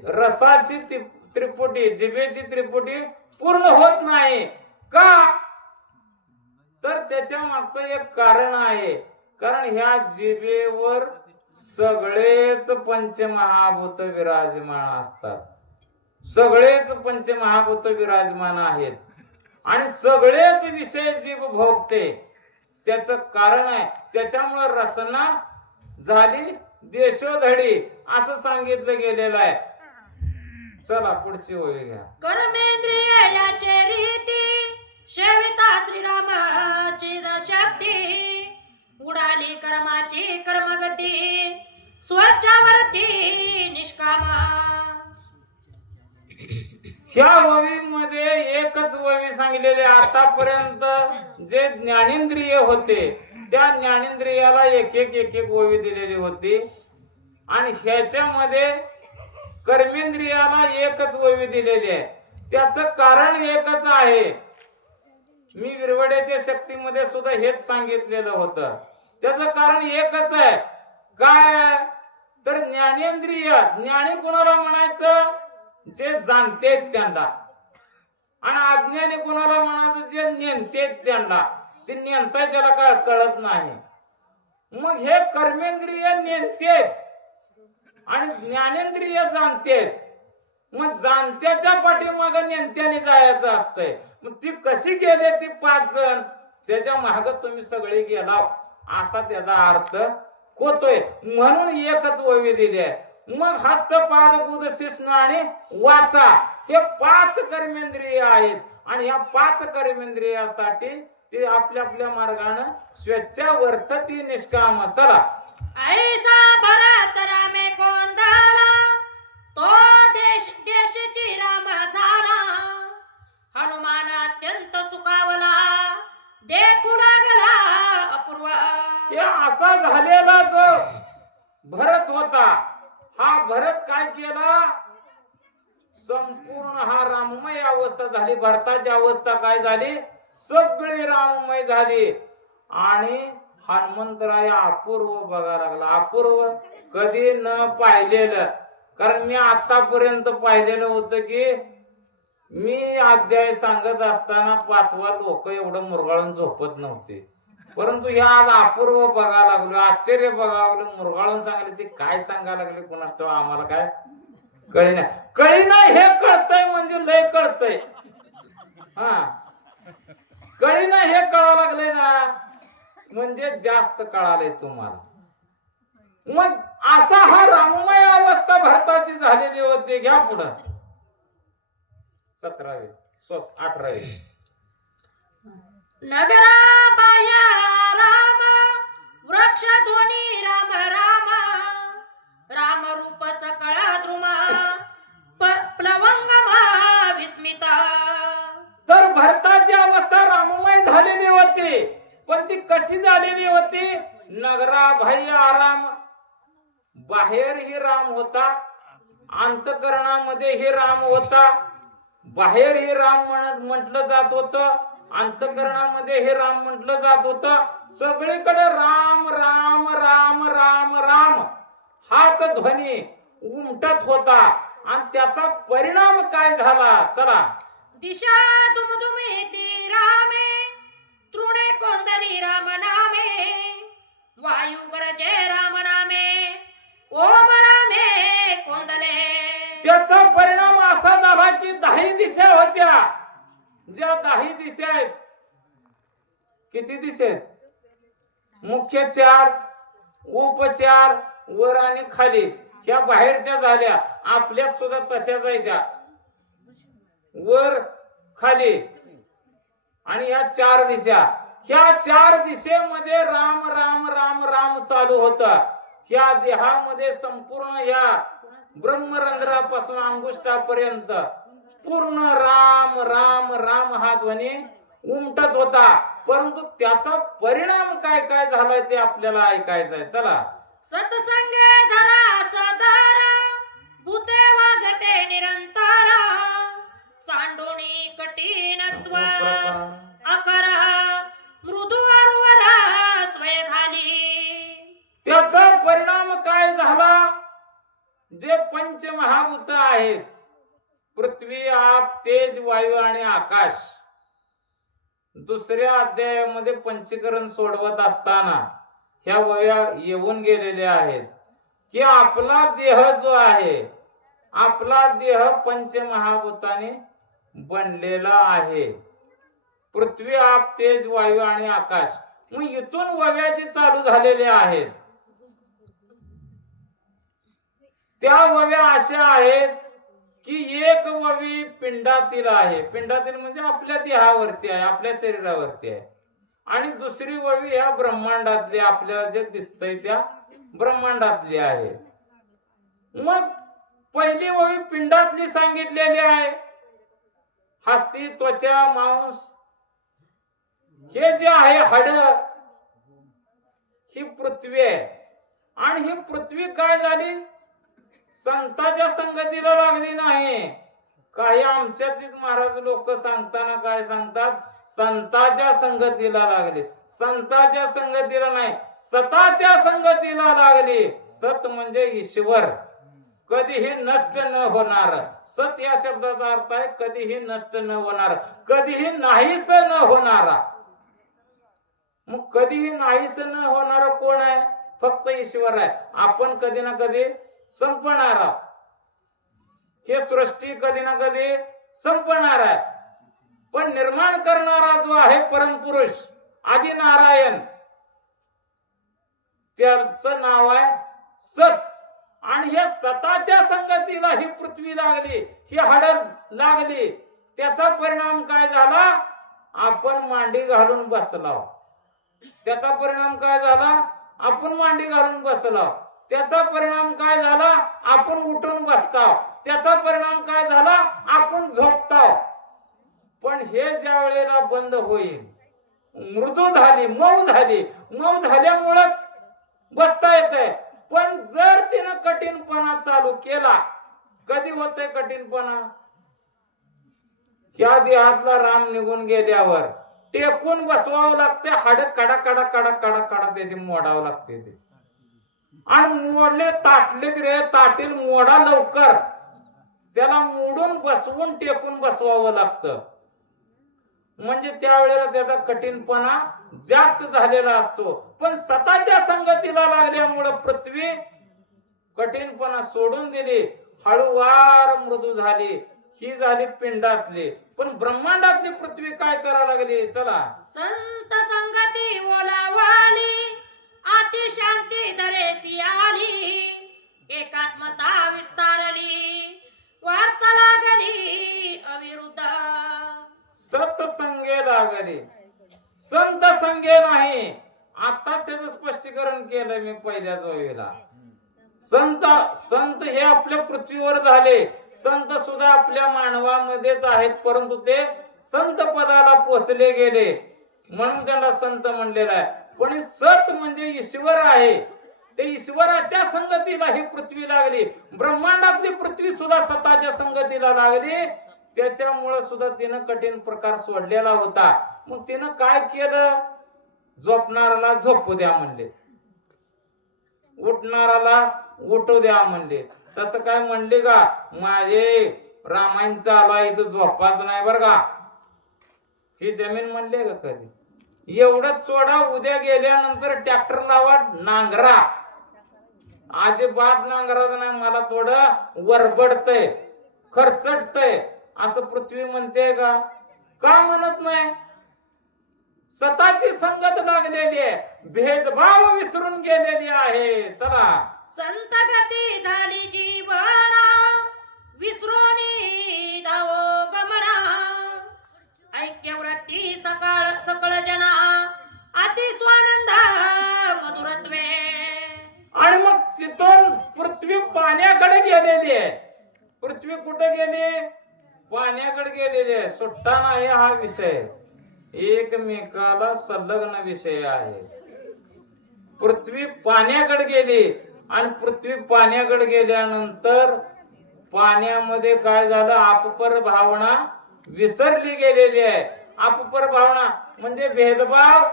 रसाची त्रिपुटी, जिभेची त्रिपुटी पूर्ण होत नाही. का तर त्याच्या मागचं एक कारण आहे. कारण ह्या जिभेवर सगळेच पंचमहाभूत विराजमान असतात. सगळेच पंचमहाभूत विराजमान आहेत आणि सगळेच विषय जीभ भोगते. त्याचं कारण आहे. त्याच्यामुळे रसना झाली देशोधडी असं सांगितलं गेलेलं आहे. चला पुढची ओळी घ्या. कर्मेंद्रिय याचे रीती शेविता श्रीरामाची शक्ती उडाली कर्माची कर्मगती स्वच्छावरती निष्कामा. ह्या ववीमध्ये एकच ववी सांगितलेली. आतापर्यंत जे ज्ञानेंद्रिय होते त्या ज्ञानेंद्रियाला एक एक ववी दिलेली होती आणि ह्याच्यामध्ये कर्मेंद्रियाला एकच ववी दिलेली आहे. त्याचं कारण एकच आहे. मी विरवड्याच्या शक्तीमध्ये सुद्धा हेच सांगितलेलं होतं. त्याचं कारण एकच आहे. काय तर ज्ञानेंद्रिय. ज्ञानी कोणाला म्हणायचं जे जाणतेत त्यांना. आणि अज्ञानी कोणाला म्हणायचं जे नेनतेत त्यांना. ते नेनताय त्याला काय कळत नाही. मग हे कर्मेंद्रिय नेनतेत आणि ज्ञानेंद्रिय जाणतेत. मग जाणत्याच्या पाठीमाग नेनत्याने जायचं असतंय. मग ती कशी गेले ती 5 जण त्याच्या माग तुम्ही सगळे गेला असा त्याचा अर्थ होतोय. म्हणून एकच ववी दिली आहे. मग हस्त पाद गुद शिष्ण आणि वाचा हे 5 कर्मेंद्रिय आहेत आणि या 5 कर्मेंद्रियासाठी ते आपल्या आपल्या मार्गाने स्वेच्छावर्थती निष्काम. चला. ऐसा भरत रामे कोंदाला तो देशची राम झाला हनुमान अत्यंत सुखावला देखू लागला अपूर्व. हे असा झालेला जो भरत होता हा भरत काय केला. संपूर्ण हा राममय अवस्था झाली. भरताची अवस्था काय झाली सगळी राममय झाली आणि हनुमंतराय अपूर्व बघा लागला. अपूर्व कधी न पाहिलेलं. कारण मी आतापर्यंत पाहिलेलं होतं की मी अध्याय सांगत असताना 5वा लोक एवढं मुरगाळून झोपत नव्हते. परंतु ह्या आज अपूर्व बघा लागलो. आश्चर्य बघा लागलो. मुरगाळून सांगले ते काय सांगायला लागले कोणास ठाऊक. आम्हाला काय कळी नाही. कळी नाही हे कळतंय म्हणजे लय कळतंय. हा कळी नाही हे कळा लागले ना म्हणजे जास्त कळालंय तुम्हाला. मग असा हा राममय अवस्था भरताची झालेली होती. घ्या पुढं 17वे 18वे. नगरा बाह्य राम वृक्ष ध्वनी राम राम राम रूप सकळ द्रुमा प्लवंगमा विस्मिता. तर भरताची अवस्था राममय झालेली होती. पण ती कशी झालेली होती. नगरा बाह्य आराम. बाहेरही राम होता अंतःकरणामध्ये ही राम होता. बाहेरही राम म्हटलं जात होतं अंतःकरणामध्ये हे राम म्हटलं जात होतं. सगळीकडे राम राम राम राम राम हाच ध्वनी उमटत होता. आणि त्याचा परिणाम काय झाला? चला. दिशा दुमदुमीती रामे तृणे कोंदली राम नामे वायू गरजे राम नामे ओम रामे कोंदले. त्याचा परिणाम असा झाला की 10 दिशा होत्या. ज्या 10 दिशा आहेत, किती दिशा आहेत? मुख्य 4, उपचार, वर आणि खाली, ह्या बाहेरच्या झाल्या. आपल्यात सुद्धा तशाच आहेत त्या, वर खाली आणि ह्या 4 दिशा. ह्या 4 दिशेमध्ये राम राम राम राम चालू होत. ह्या देहामध्ये संपूर्ण ह्या ब्रह्मरंध्रापासून अंगुष्ठापर्यंत पूर्ण राम राम राम हा ध्वनी उमटत होता. परंतु त्याचा परिणाम काय काय झालाय ते आपल्याला ऐकायचंय. चला. सत्संगे धरा सदारा भूते वागते निरंतर सांडोणी कठीणत्व आकार मृदू अरुवरा स्वय झाली. त्याचा परिणाम काय झाला? जे पंचमहाभूत आहेत, पृथ्वी, आप, तेज, वायू आणि आकाश, दुसऱ्या अध्यायामध्ये पंचीकरण सोडवत असताना ह्या वया येऊन गेलेल्या आहेत की आपला देह जो आहे, आपला देह पंचमहाभूताने बनलेला आहे. पृथ्वी, आप, तेज, वायू आणि आकाश. मग इथून वव्याचे चालू झालेले आहेत. त्या वव्या अशा आहेत की एक ववी पिंडातील आहे. पिंडातील म्हणजे आपल्या देहावरती आहे, आपल्या शरीरावरती आहे. आणि दुसरी ववी ह्या ब्रह्मांडातली, आपल्याला जे दिसतंय त्या ब्रह्मांडातली आहे. मग पहिली ववी पिंडातली सांगितलेली आहे. हस्ती, त्वचा, मांस हे जे आहे, हाड, ही पृथ्वी आहे. आणि ही पृथ्वी काय झाली? संतांच्या संगतीला लागली नाही. काही आमच्यातलीच महाराज लोक सांगताना काय सांगतात? संतांच्या संगतीला लागली. संतांच्या संगतीला नाही, सताच्या संगतीला लागली. सत म्हणजे ईश्वर, कधीही नष्ट न होणार. सत या शब्दाचा अर्थ आहे कधीही नष्ट न होणार, कधीही नाहीस न होणारा. मग कधीही नाहीस न होणार कोण आहे? फक्त ईश्वर आहे. आपण कधी ना कधी संपणारा, हे सृष्टी कधी ना कधी संपणार आहे. पण निर्माण करणारा जो आहे परमपुरुष आदि नारायण, त्याचं नाव आहे सत. आणि हे सताच्या संगतीला ही पृथ्वी लागली, ही हाड लागली. त्याचा परिणाम काय झाला? आपण मांडी घालून बसलो. त्याचा परिणाम काय झाला? आपण मांडी घालून बसलो. त्याचा परिणाम काय झाला? आपण उठून बसताव. त्याचा परिणाम काय झाला? आपण झोपताव. पण हे ज्या वेळेला बंद होईल, मृदू झाली, मऊ झाली, मऊ झाल्यामुळेच बसता येते. पण जर तिनं कठीणपणा चालू केला, कधी होतंय कठीणपणा? ह्या देहातला राम निघून गेल्यावर टेकून बसवावं लागते. हाड कडा कडा कडा कडा कडा त्याची मोडावं लागते ते. आणि मोडले ताटले रे, ताटील मोडा लवकर. त्याला मोडून बसवून टेकून बसवावं लागतं. म्हणजे त्यावेळेला त्याचा कठीणपणा जास्त झालेला असतो. पण सताच्या संगतीला लागल्यामुळे पृथ्वी कठीणपणा सोडून दिली, हळूवार मृदू झाली. ही झाली पिंडातली. पण ब्रह्मांडातली पृथ्वी काय करा लागली? चला. संत संगती ओलावाली आती शांती दरेसी आली एकात्मता विस्तारली वार्त लागली अविरुद्ध. सत्संगे लागले, संत संगे नाही. आताच त्याचं स्पष्टीकरण केलं मी पहिल्याच वेळेला. संत हे आपल्या पृथ्वीवर झाले. संत सुद्धा आपल्या मानवामध्येच आहेत, परंतु ते संत पदाला पोचले गेले म्हणून त्यांना संत म्हणलेला आहे. पण सत म्हणजे ईश्वर आहे. ते ईश्वराच्या संगतीला ही पृथ्वी लागली. ब्रह्मांडातली पृथ्वी सुद्धा सताच्या संगतीला लागली. त्याच्यामुळे सुद्धा तिनं कठीण प्रकार सोडलेला होता. मग तिनं काय केलं, झोपणाऱ्याला झोपू द्या म्हणले, उठणाऱ्याला उठू द्या म्हणले. तसं काय म्हणले का, माझे रामायण चालू आहे इथं झोपाच नाही बर का, ही जमीन म्हणले का कधी. एवढंच सोडा, उद्या गेल्यानंतर ट्रॅक्टर लावा, नांगरा. अजिबात नांगराचं नाही, मला थोडं वरबडतय, खर्चटतय असं पृथ्वी म्हणते का? का म्हणत नाही? स्वतःची संगत लागलेली आहे, भेदभाव विसरून गेलेली आहे. चला, संत गती झाली जीवना, विसरोनी धावो गमना. ऐक्यव्रती सकाळ सकळ जना, अति स्वानंद मधुरत्वे. आणि मग तिथून पृथ्वी पाण्याकडे गेलेली आहे. पृथ्वी कुठे गेली? पाण्याकडे गेलेली आहे. सुट्टा नाही हा विषय, एकमेकाला संलग्न विषय आहे. पृथ्वी पाण्याकडे गेली आणि पृथ्वी पाण्याकडे गेल्यानंतर पाण्यामध्ये काय झालं, आपपर भावना विसरली गेलेली आहे. आपपर भावना म्हणजे भेदभाव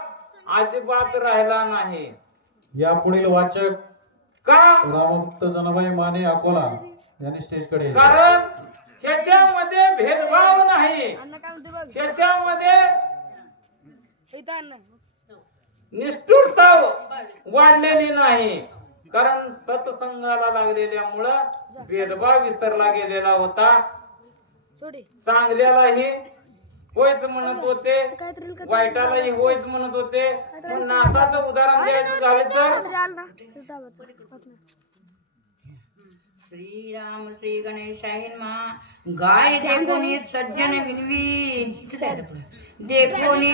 अजिबात राहिला नाही. या पुढील वाचक का? रामभक्त जनाबाई माने अकोला यांनी स्टेजकडे यायचे. कारण ह्याच्यामध्ये भेदभाव नाही, ह्याच्यामध्ये निष्ठुरता वाढलेली नाही. कारण सत्संगाला लागलेल्यामुळं भेदभाव विसरला गेलेला होता. चांगल्यालाही होयच म्हणत होते, वाईटालाही होयच म्हणत होते. मग नाथाचं उदाहरण द्यायचं झालं तर श्रीराम श्री गणेशाय नमः. गाय देखोनी सज्जन विनवी, देखोनी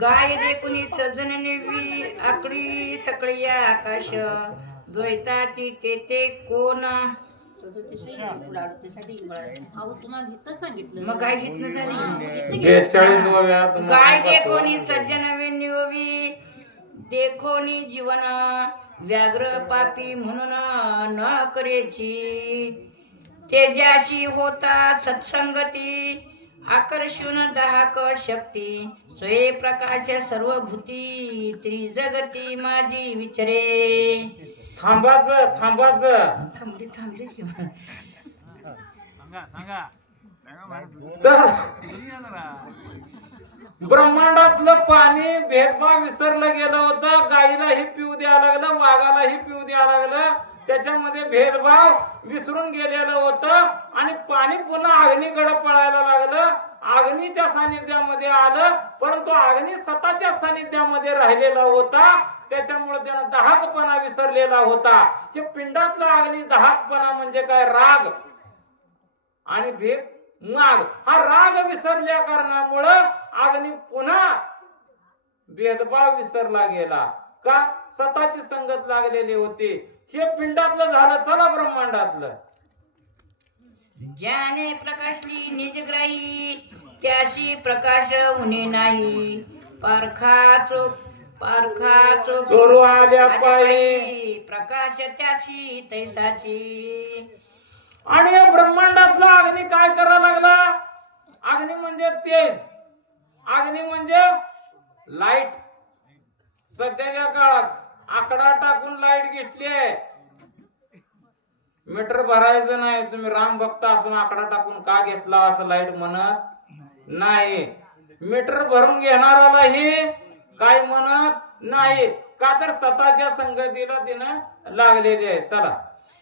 गाय देखोनी सज्जन निवी, आकडी सकळी आकाश. द्वैताची तेथे कोण, मग गाय घेतलं झाली. 42व्या गाय देखोनी सज्जन विनवी, देखोनी जीवन व्याघ्र पापी म्हणून न करेची. तेजाशी होता सत्संगती, आकर्षून दाहक शक्ती. स्वये प्रकाश सर्वभूती, त्रिजगती माझी विचरे. थांबायचं थांबायचं. थांबली तर ब्रह्मांडातलं पाणी भेदभाव विसरलं गेलं होतं. गाईलाही पिऊ द्यायला लागलं, वाघालाही पिऊ द्यायला लागलं. त्याच्यामध्ये भेदभाव विसरून गेलेलं होतं आणि पाणी पुन्हा अग्नीकडे पळायला लागलं. अग्नीच्या सानिध्यामध्ये आलं, परंतु अग्नी स्वतःच्या सानिध्यामध्ये राहिलेला होता. त्याच्यामुळे त्यानं दाहकपणा विसरलेला होता. हे पिंडातला अग्नी दाहकपणा म्हणजे काय, राग आणि भेद माग. हा राग विसरल्या कारणामुळं अग्नी पुन्हा भेदभाव विसरला गेला. का? स्वतःची संगत लागलेली होती. हे पिंडातलं झालं. चला ब्रह्मांडातलं. ज्याने प्रकाशली निजग्राही, त्याशी प्रकाश उणे नाही. पारखा चोख चोरू आल्या पायी, प्रकाश त्याची तैसाची. आणि या ब्रह्मांडातला अग्नी काय करायला लागला? अग्नी म्हणजे तेज, अग्नी म्हणजे लाईट. सध्याच्या काळात आकडा टाकून लाईट घेतली आहे. मीटर भरायचं नाही. तुम्ही राम भक्त असून आकडा टाकून का घेतला असं लाईट म्हणत नाही. मीटर भरून घेणारालाही काय म्हणत नाही. का तर स्वतःच्या संगतीला तिनं लागलेली आहे. चला,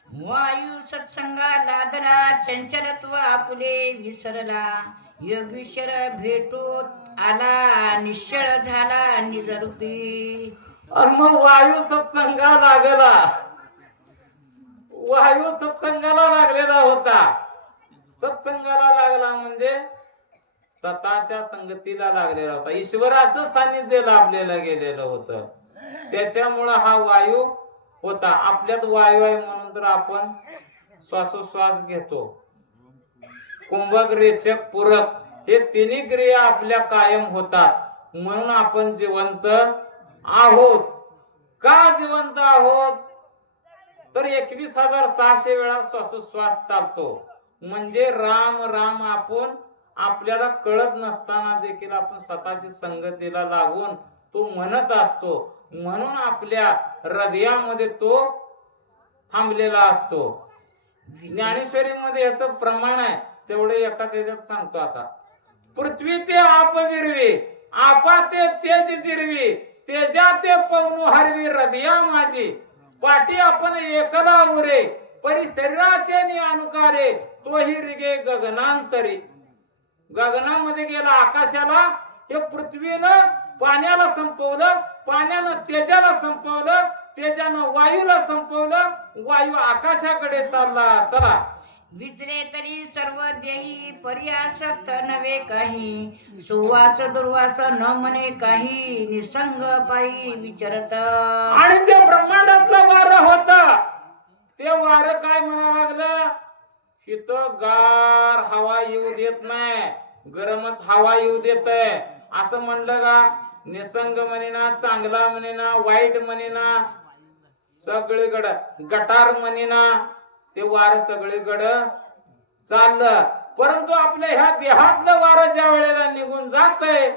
वायू सत्संगा लादला, चंचलत्व आपुले विसरला. योगीश्वर भेटूत आला, निश्चळ झाला निजरूपी. आणि मग वायू सत्संगा लागला. वायू सत्संगाला लागलेला होता. सत्संगाला लागला म्हणजे स्वतःच्या संगतीला लागलेला होता. ईश्वराचं सानिध्य लाभलेलं गेलेलं होतं. त्याच्यामुळं हा वायू होता. आपल्यात वायू आहे म्हणून तर आपण श्वासोश्वास घेतो. कुंभक, रेचक, पूरक हे तिन्ही क्रिया आपल्या कायम होतात. म्हणून आपण जिवंत आहोत. का जिवंत आहोत? तर 21,600 वेळा श्वासोश्वास चालतो. म्हणजे राम राम आपण आपल्याला कळत नसताना देखील आपण स्वतःची संगतीला लागून तो म्हणत असतो. म्हणून आपल्या हृदयामध्ये तो थांबलेला असतो. ज्ञानेश्वरीमध्ये याचं प्रमाण आहे, तेवढे एकाच ह्याच्यात सांगतो आता. पृथ्वी ते आप विरवी, आपा ते तेज जिरवी, तेजा ते पवनु हरवी हृदया माझी. पाठी आपण एकला उरे, परी शरीराचे नि अनुकारे, तोही रिगे गगनांतरी. गगनामध्ये गेला, आकाशाला. हे पृथ्वीनं पाण्याला संपवलं, पाण्यानं तेजाला संपवलं, तेजानं वायूला संपवलं, वायू आकाशाकडे चालला. चला. विचरे तरी सर्व देही, पर्यासक्त नव्हे काही. सुवास दुर्वास न म्हणे काही, निसंग पायी विचरत. आणि जे ब्रह्मांडातलं वारं होत, ते वारं काय म्हणा लागलं? इथं गार हवा येऊ देत नाही, गरमच हवा येऊ देत आहे असं म्हणलं का? निसंग म्हणेना, चांगला म्हणेना, वाईट म्हणेना, सगळीकडं गटार म्हणेना, ते वारं सगळीकडं चाललं. परंतु आपल्या ह्या देहातलं वारं ज्या वेळेला निघून जातंय,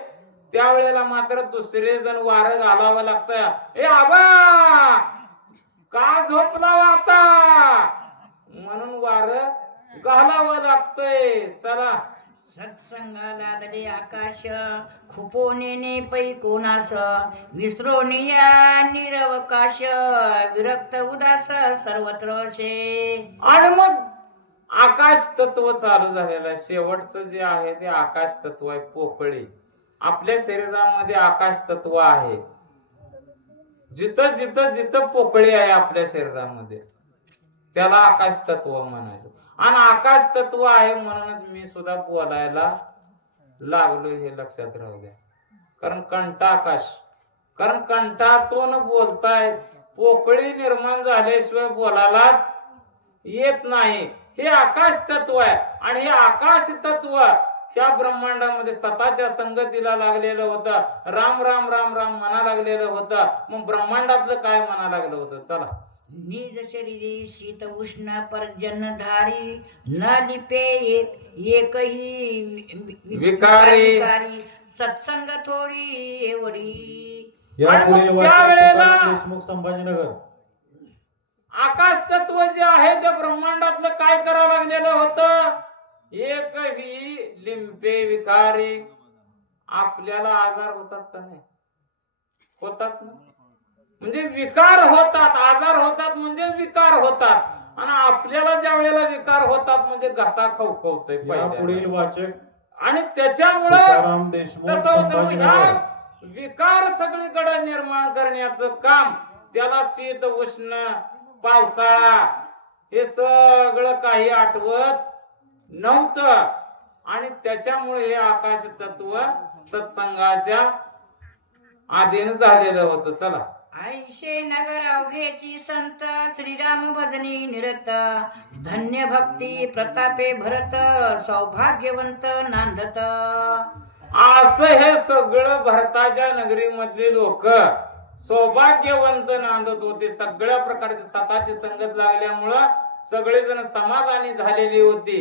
त्यावेळेला मात्र दुसरे जण वारं घालावं लागतं. ए आबा का झोपला आता, म्हणून वारं घालावं लागतंय. चला. सत्संग लादले आकाश, खुपोनेने पै कोणास. विसरून या निरवकाश, विरक्त उदास सर्वत्र छे. आणि मग आकाश तत्व चालू झालेलं आहे. शेवटचं जे आहे ते आकाश तत्व आहे, पोकळी. आपल्या शरीरामध्ये आकाश तत्व आहे. जिथं जिथं जिथं पोकळी आहे आपल्या शरीरामध्ये, त्याला आकाश तत्व म्हणायचं. आणि आकाश तत्व आहे म्हणूनच मी सुद्धा बोलायला लागलो, हे लक्षात राहू द्या. कारण कंठ आकाश, कारण कंठातून बोलताय, पोकळी निर्माण झाल्याशिवाय बोलायलाच येत नाही. हे आकाश तत्व आहे. आणि हे आकाश तत्व ह्या ब्रह्मांडामध्ये स्वतःच्या संगतीला लागलेलं होतं. राम राम राम राम म्हणा लागलेलं होतं. मग ब्रह्मांडातलं काय म्हणा लागलं होतं? चला. निज शरीरी शीत उष्ण पर्जन्यधारी, न लिपे एकही विकारी. सत्संग थोरी एवढी. या आणि पुढील मग वाचक त्यावेळेला तुकाराम देशमुख, संभाजीनगर. आकाश तत्व जे आहे त्या ब्रह्मांडातलं काय करावं लागलेलं होतं? एकही लिंपे विकारी. आपल्याला आजार होतात का नाही? होतात ना. म्हणजे विकार होतात, आजार होतात म्हणजे विकार होतात. आणि आपल्याला ज्या वेळेला विकार होतात म्हणजे घसा खवखवतोय या पहिल्या. पुढील वाचक आणि त्याच्यामुळं तुकाराम देशमुख, तसं होतं. मग संभाजीनगर. ह्या विकार सगळीकडे निर्माण करण्याचं काम, त्याला शीत उष्ण पावसाळा हे सगळं काही आठवत नव्हतं. आणि त्याच्यामुळे हे आकाश तत्व सत्संगाच्या अधीन झालेलं होतं. चला. ऐशे नगर अवघेची संत, श्रीराम भजनी निरत. धन्य भक्ती प्रतापे भरत, सौभाग्यवंत नांदत. असं हे सगळं भारताच्या नगरीमधली लोक सौभाग्यवंत नांदत होते. सगळ्या प्रकारची स्वतःची संगत लागल्यामुळं सगळेजण समाधानी झालेली होती.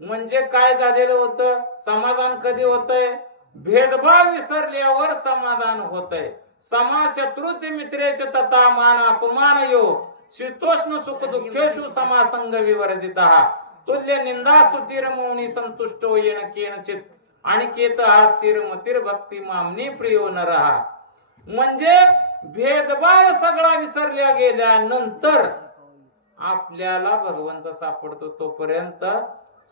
म्हणजे काय झालेलं होतं? समाधान कधी होतंय? भेदभाव विसरल्यावर समाधान होतंय. समा शत्रूचे मित्रेचे तथा मान अपमान यो, शीतोष्ण सुख दुःखेषु समासंग विवर्जितः. तुल्य निंदा स्तुतीर मौनी संतुष्टो येन केनचित, आणि केत हा स्थिर मतीर भक्ती मामनी प्रियो नरहा. म्हणजे भेदभाव सगळा विसरल्या गेल्यानंतर आपल्याला भगवंत सापडतो, तोपर्यंत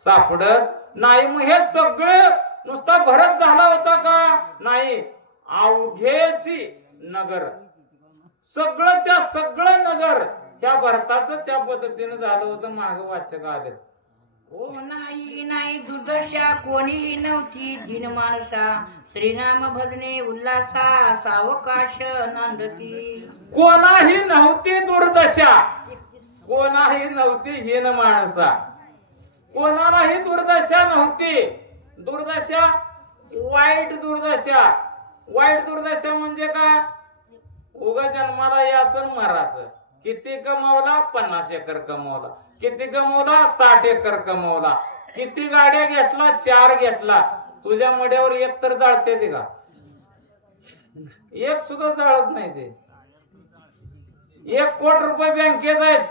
सापडत नाही. मग हे सगळं नुसता भरत झाला होता का? नाही. अवघेची नगर, सगळंच्या सगळं नगर त्या भरताचं त्या पद्धतीने झालं होतं. माग वाचक आले. कोणाही नाही दुर्दशा, कोणीही नव्हती दीन माणसा. श्रीनाम भजने उल्हासा, सावकाश नांदती. कोणाही नव्हती दुर्दशा, कोणाही नव्हती हीन माणसा. कोणालाही दुर्दशा नव्हती. दुर्दशा, वाईट दुर्दशा. वाईट दुर्दशा म्हणजे काय? उगा जन्माला याचं मराचं, किती कमवला? 50 एकर कमवला. किती कमवला? 60 एकर कमवला. किती गाड्या घेतला? 4 घेतला. तुझ्या मड्यावर एक तर जाळते ते का? एक सुद्धा जाळत नाही ते. 1 कोटी रुपये बँकेत आहेत,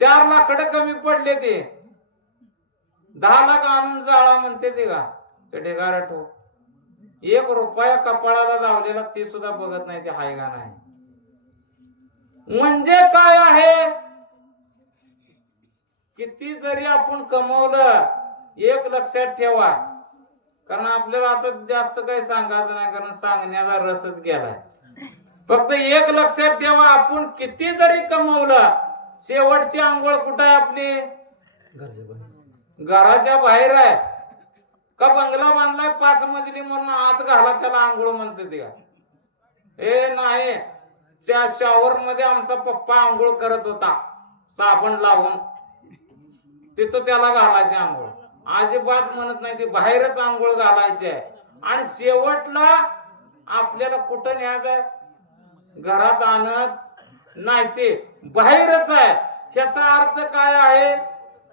4 लाकडं कमी पडले ते. 10 लाख आणून जाळा म्हणते ते का? ते ढेगारा ठेव. 1 रुपया कपाळाला लावलेला ते सुद्धा बघत नाही ते हाय का नाही. म्हणजे काय आहे? किती जरी आपण कमवलं, एक लक्षात ठेवा, कारण आपल्याला आता जास्त काही सांगायचं नाही, कारण सांगण्याचा रसच गेलाय. फक्त एक लक्षात ठेवा, आपण किती जरी कमवलं, शेवटची आंघोळ कुठं आहे आपली? घराच्या बाहेर आहे का? बंगला बांधलाय 5 मजली म्हणून आत घाला त्याला आंघोळ म्हणते ते का? हे नाही. त्या शॉवर मध्ये आमचा पप्पा आंघोळ करत होता साबण लावून, तिथं त्याला घालायचे आंघोळ. अजिबात म्हणत नाही, ते बाहेरच आंघोळ घालायचे आहे. आणि शेवटला आपल्याला कुठं न्यायचंय? घरात आणत नाही, ते बाहेरच आहे. ह्याचा अर्थ काय आहे?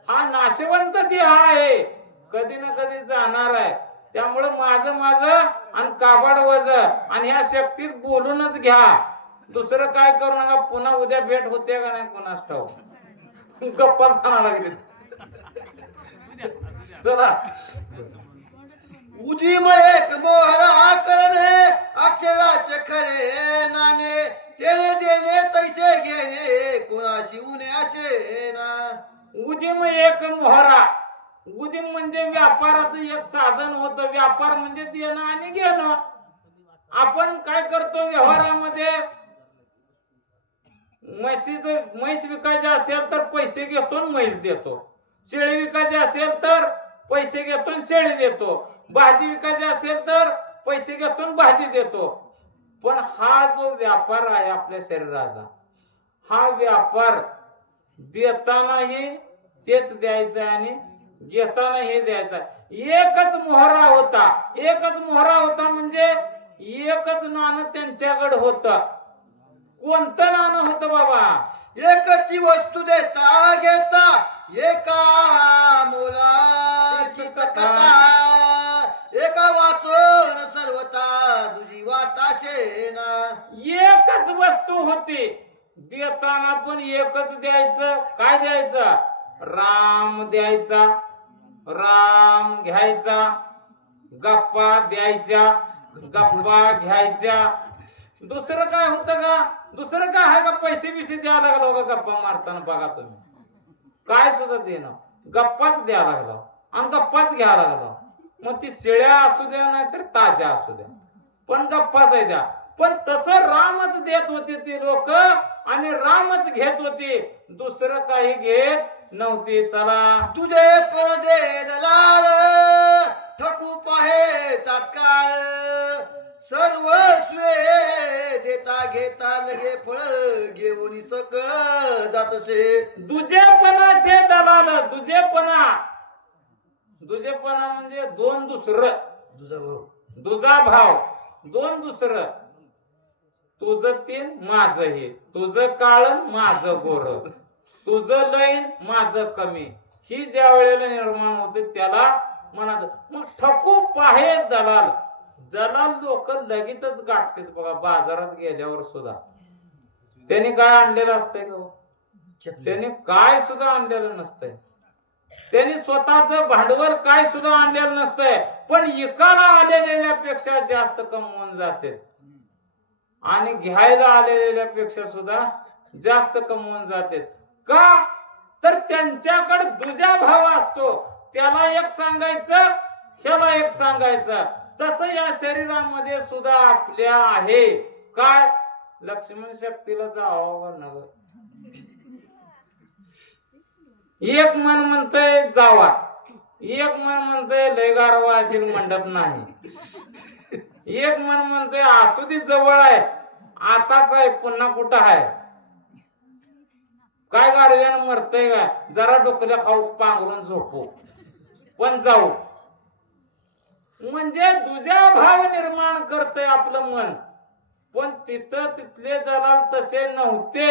हा नाशवंत देह आहे, कधी ना कधी जाणार आहे. त्यामुळे माझं आणि काबाड वज आणि ह्या शक्तीत बोलूनच घ्या, दुसरं काय करू नका. पुन्हा उद्या भेट होते का नाही कोणास ठाऊक. गप्पा सांगा लागले. चला. उदिम एक मोहर आकरणे, अक्षराचे खरे नाणे, तेने देणे तैसे घेणे, कोणाशी उणे असे ना. उदीम एक मोहरा. उदीम म्हणजे व्यापाराचं एक साधन होतं. व्यापार म्हणजे देणं आणि घेणं. आपण काय करतो व्यवहारामध्ये? म्हैस विकायची असेल तर पैसे घेतो, म्हैस देतो. शेळी विकायची असेल तर पैसे घेतो, शेळी देतो. भाजी विकायची असेल तर पैसे घेतो, भाजी देतो. पण हा जो व्यापार आहे आपल्या शरीराचा, हा व्यापार देतानाही तेच द्यायचं आणि घेताना हे द्यायचं. एकच मोहरा होता. एकच मोहरा होता म्हणजे एकच नाणं त्यांच्याकडे होतं. कोणतं नाणं होतं बाबा? एकची वस्तू देता घेता, एका मोलाची कथा, एका वाचून सर्वता तुझी वाटाशे ना. एकच वस्तू होती, देताना पण एकच द्यायचं. काय द्यायचं? राम द्यायचा, राम घ्यायचा. गप्पा द्यायच्या, गप्पा घ्यायच्या. दुसरं काय होतं का? दुसरं काय आहे का? पैसे बिसे द्यायला लागलो का गप्पा मारताना? बघा तुम्ही, काय सुद्धा देणं, गप्पाच द्यायला लागला आणि गप्पाच घ्यायला लागला. मग ती शेळ्या असू द्या नाही तर ताज्या असू द्या, पण गप्पाच आहे द्या. पण तसं रामच देत होते ते लोक आणि रामच घेत होते, दुसरं काही घेत नव्हते. चला. तुझे पण दे दलाल, ठकू पाहे तात्काळ, सर्व स्वे देता घेता लगे फळ, घेऊन सकळ जातसे. दुजेपणाचे दलाल. दुजेपणा म्हणजे दोन दुसरं, दुजा भाव, दोन दुसरं. तुझं 3 माझं हे, तुझं काळन माझं गोर, तुझं लईन माझं कमी. ही ज्या वेळेला निर्माण होते त्याला म्हणायचं. मग ठकू पाहे दलाल. दलाल लोक लगेचच गाठतात बघा. बाजारात गेल्यावर सुद्धा त्याने काय आणलेलं असतंय का? त्याने काय सुद्धा आणलेलं नसतंय. त्यांनी स्वतःच भांडवल काय सुद्धा आणलेलं नसतंय, पण इकाला आलेल्यापेक्षा जास्त कमवून जाते आणि घ्यायला आलेल्यापेक्षा सुद्धा जास्त कमवून जाते. का? तर त्यांच्याकडे दुजा भाव असतो. त्याला एक सांगायचं, ह्याला एक सांगायचं. तसं या शरीरामध्ये सुद्धा आपल्या आहे. काय? लक्ष्मण शक्तीला जावं नगर. एक मन म्हणतंय जावा, एक मन म्हणतंय लय गारवा असेल मंडप नाही, एक मन म्हणतंय असू दे जवळ आहे, आताच आहे, पुन्हा कुठं आहे. काय गारव्यानं मरतय का? जरा डोकल्या खाऊ पांघरून झोपू पण जाऊ. म्हणजे दुजा भाव निर्माण करतय आपलं मन. पण तिथं तिथले दलाल तसे नव्हते.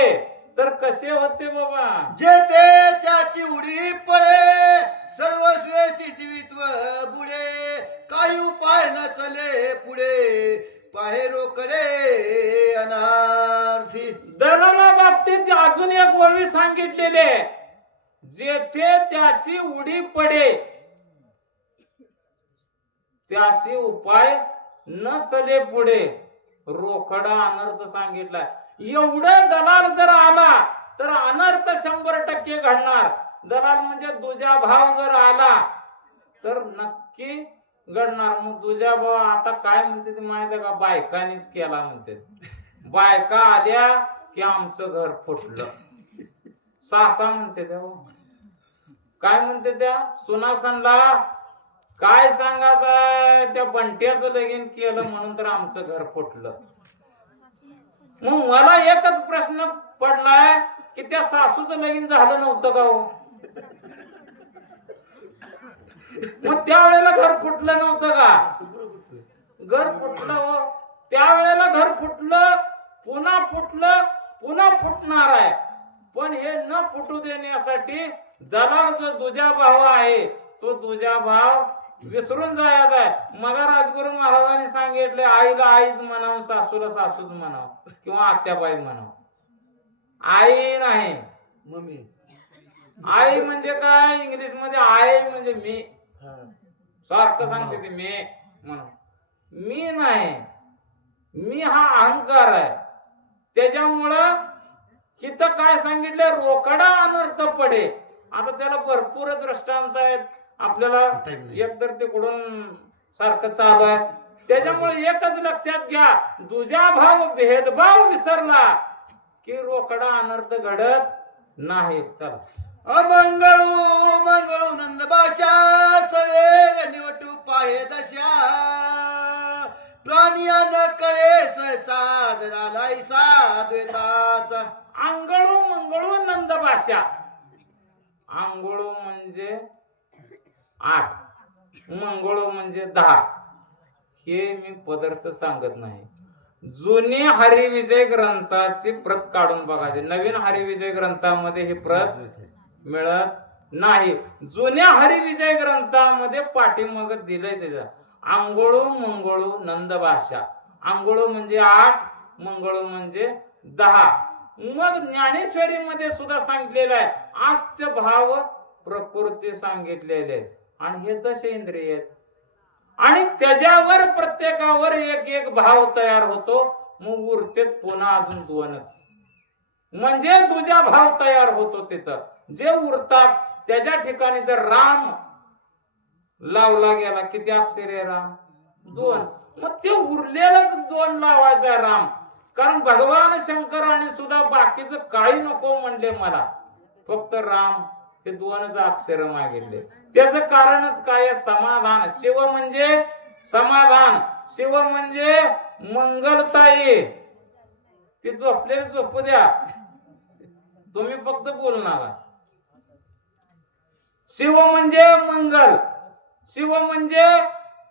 तर कसे होते बाबा? जे ते त्याची उडी पडे सर्वस्वेची जीवित्व बुडे काही उपाय न चले पुढे पाहे रोकडे अनारसी. दलाला बाबतीत अजून एक ओवी सांगितलेले, जेथे त्याची उडी पडे त्याशी उपाय न चले पुढे रोकडा अनर्थ सांगितलाय. एवढं दलाल जर आला तर अनर्थ 100% घडणार. दलाल म्हणजे दुजा भाव जर आला तर नक्की घडणार. मग दुजा भाव आता काय म्हणते ते माहिती आहे का? बायकांनीच केला म्हणते. बायका आल्या की आमचं घर फुटलं. सासा म्हणते त्या, काय म्हणते त्या सुनासनला, काय सांगायचं त्या बंट्याचं लगीन केलं म्हणून तर आमचं घर फुटलं. मग मला एकच प्रश्न पडलाय की त्या सासूचं लगीन झालं नव्हतं का हो? मग त्यावेळेला घर फुटलं नव्हतं का? घर फुटलं हो. त्यावेळेला घर फुटलं, पुन्हा फुटलं, पुन्हा फुटणार आहे. पण हे न फुटू देण्यासाठी दलाल जो दुजा भाव आहे तो दुजा भाव विसरून जायचा आहे. मग राजगुरु महाराजांनी सांगितले, आईला आईच म्हणावं, सासूला सासूच म्हणावं किंवा आत्याबाई म्हणावं. आई नाही, मम्मी. आई म्हणजे काय? इंग्लिश मध्ये आई म्हणजे मी. सारखं सांगते ते मी म्हणून. मी नाही, मी हा अहंकार आहे. त्याच्यामुळं इथं काय सांगितलं? रोकडा अनर्थ पडे. आता त्याला भरपूर दृष्टांत आहेत आपल्याला, एकतर तिकडून सारखं चालू आहे. त्याच्यामुळे एकच लक्षात घ्या, दुजा भाव भेदभाव विसरला की रोकडा अनर्थ घडत नाही. चला. अमंगळू मंगळू नंदबाशा सवेग निवटू पाये दशा प्राणिया न करे सहसा दरालाई साधवेताचा. अंगळू मंगळू नंद भाषा. अंगळू म्हणजे 8, मंगळू म्हणजे 10. हे मी पदरच सांगत नाही. जुने हरिविजय ग्रंथाची प्रत काढून बघायचे. नवीन हरिविजय ग्रंथामध्ये ही प्रत मिळत नाही. जुन्या हरिविजय ग्रंथामध्ये पाठीमाग दिलंय त्याच्या अंगोळू मंगळू नंद भाषा. अंगोळू म्हणजे 8, मंगळू म्हणजे 10. मग ज्ञानेश्वरी मध्ये सुद्धा सांगितलेलं आहे अष्टभाव प्रकृती सांगितलेले आहेत. आणि हे दशेंद्रिय आहेत. आणि त्याच्यावर प्रत्येकावर एक एक भाव तयार होतो. मग उरतेत पुन्हा अजून 2च, म्हणजे दुजा भाव तयार होतो. तिथं जे उरतात त्याच्या ठिकाणी जर राम लावला गेला, किती अक्षर आहे राम? 2. मग ते उरलेलंच 2 लावायचा राम. कारण भगवान शंकराने सुद्धा बाकीचं काही नको म्हणले मला, फक्त राम हे 2च अक्षर मागितले. त्याचं कारणच काय? समाधान. शिव म्हणजे समाधान, शिव म्हणजे मंगलताई. ती झोपलेली झोपू द्या, तुम्ही फक्त बोलू नका. शिव म्हणजे मंगल, शिव म्हणजे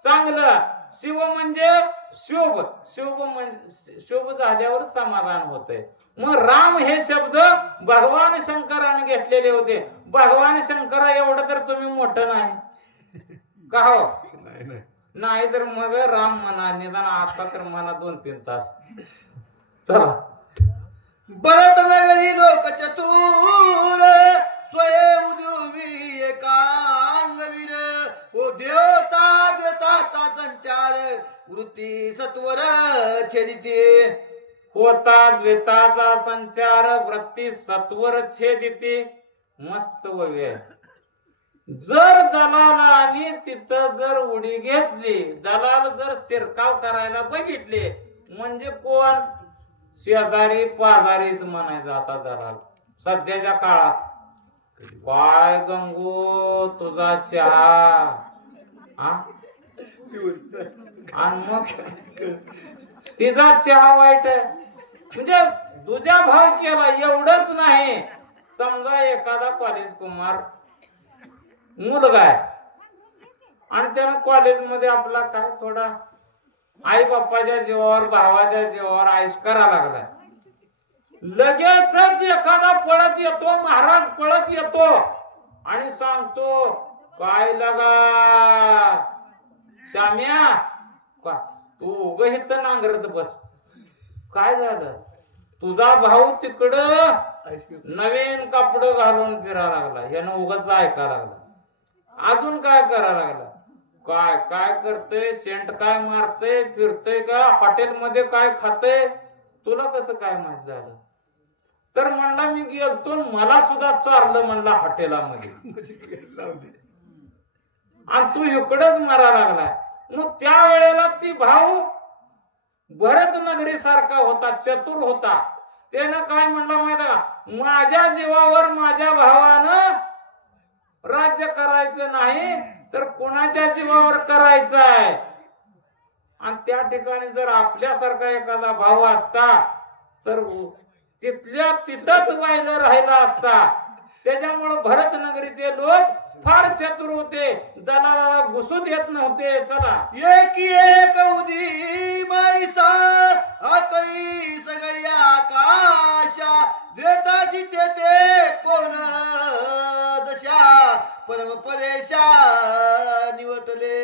चांगलं, शिव म्हणजे शुभ. शुभ झाल्यावर समाधान होतंय. मग राम हे शब्द भगवान शंकराने घेतलेले होते. भगवान शंकरा एवढं तर तुम्ही मोठं नाही का हो? नाही तर मग राम म्हणा, निदान आता तर म्हणा 2-3 तास. चला. भरत नगरी लोक चतुर स्वये उदुमी एकांगवीर ओ देवता द्वेताचा संचार वृत्ती सत्वर छेदिते. होता द्वेताचा संचार वृत्ती सत्वर छेदिते. मस्त वव्य. जर दलालाने तिथं जर उडी घेतली, दलाल जर शिरकाव करायला बघितले, म्हणजे कोण? शेजारी पाजारीच म्हणायचं आता दलाल सध्याच्या काळात. काय गंगू तुझा चहा, आणि मग तिचा चहा वाईट आहे म्हणजे दुजा भाव केला. एवढंच नाही, समजा एखादा कॉलेज कुमार मुलगा आहे आणि त्यानं कॉलेजमध्ये आपला काय थोडा आई बाप्पाच्या जीवावर भावाच्या जीवावर आयुष करा लागलाय. लगेचच एखादा पळत येतो, महाराज पळत येतो आणि सांगतो, काय लगा श्याम्या, तू उग इथं नांगरत बस. काय झालं? तुझा भाऊ तिकडं नवीन कपड घालून फिरा लागला, यानं उगाच ऐका लागला. अजून काय करा लागला? काय काय करतय? सेंट काय मारतय? फिरतय का? हॉटेलमध्ये काय खातय? तुला कसं काय माहित झालं? तर म्हणला मी गेलतो, मला सुद्धा चारलं म्हणला हॉटेलामध्ये, आणि तू इकडच मारा लागलाय. मग त्या वेळेला ती भाऊ भरत नगरी सारखा होता, चतुर होता. त्यानं काय म्हणलं माहिती का? माझ्या जीवावर माझ्या भावानं राज्य करायचं नाही, तर कोणाच्या जीवावर करायचं आहे. आणि त्या ठिकाणी जर आपल्यासारखा एखादा भाऊ असता तर तिथल्या तिथंच वाहिलं राहिला असता. त्याच्यामुळं भरत नगरीचे लोक फार चतुर होते, दलाला घुसू देत नव्हते. चला, एक उदी माईसा आकळी सगळी आकाशा देताची ते कोण दशा परम परेशा निवटले.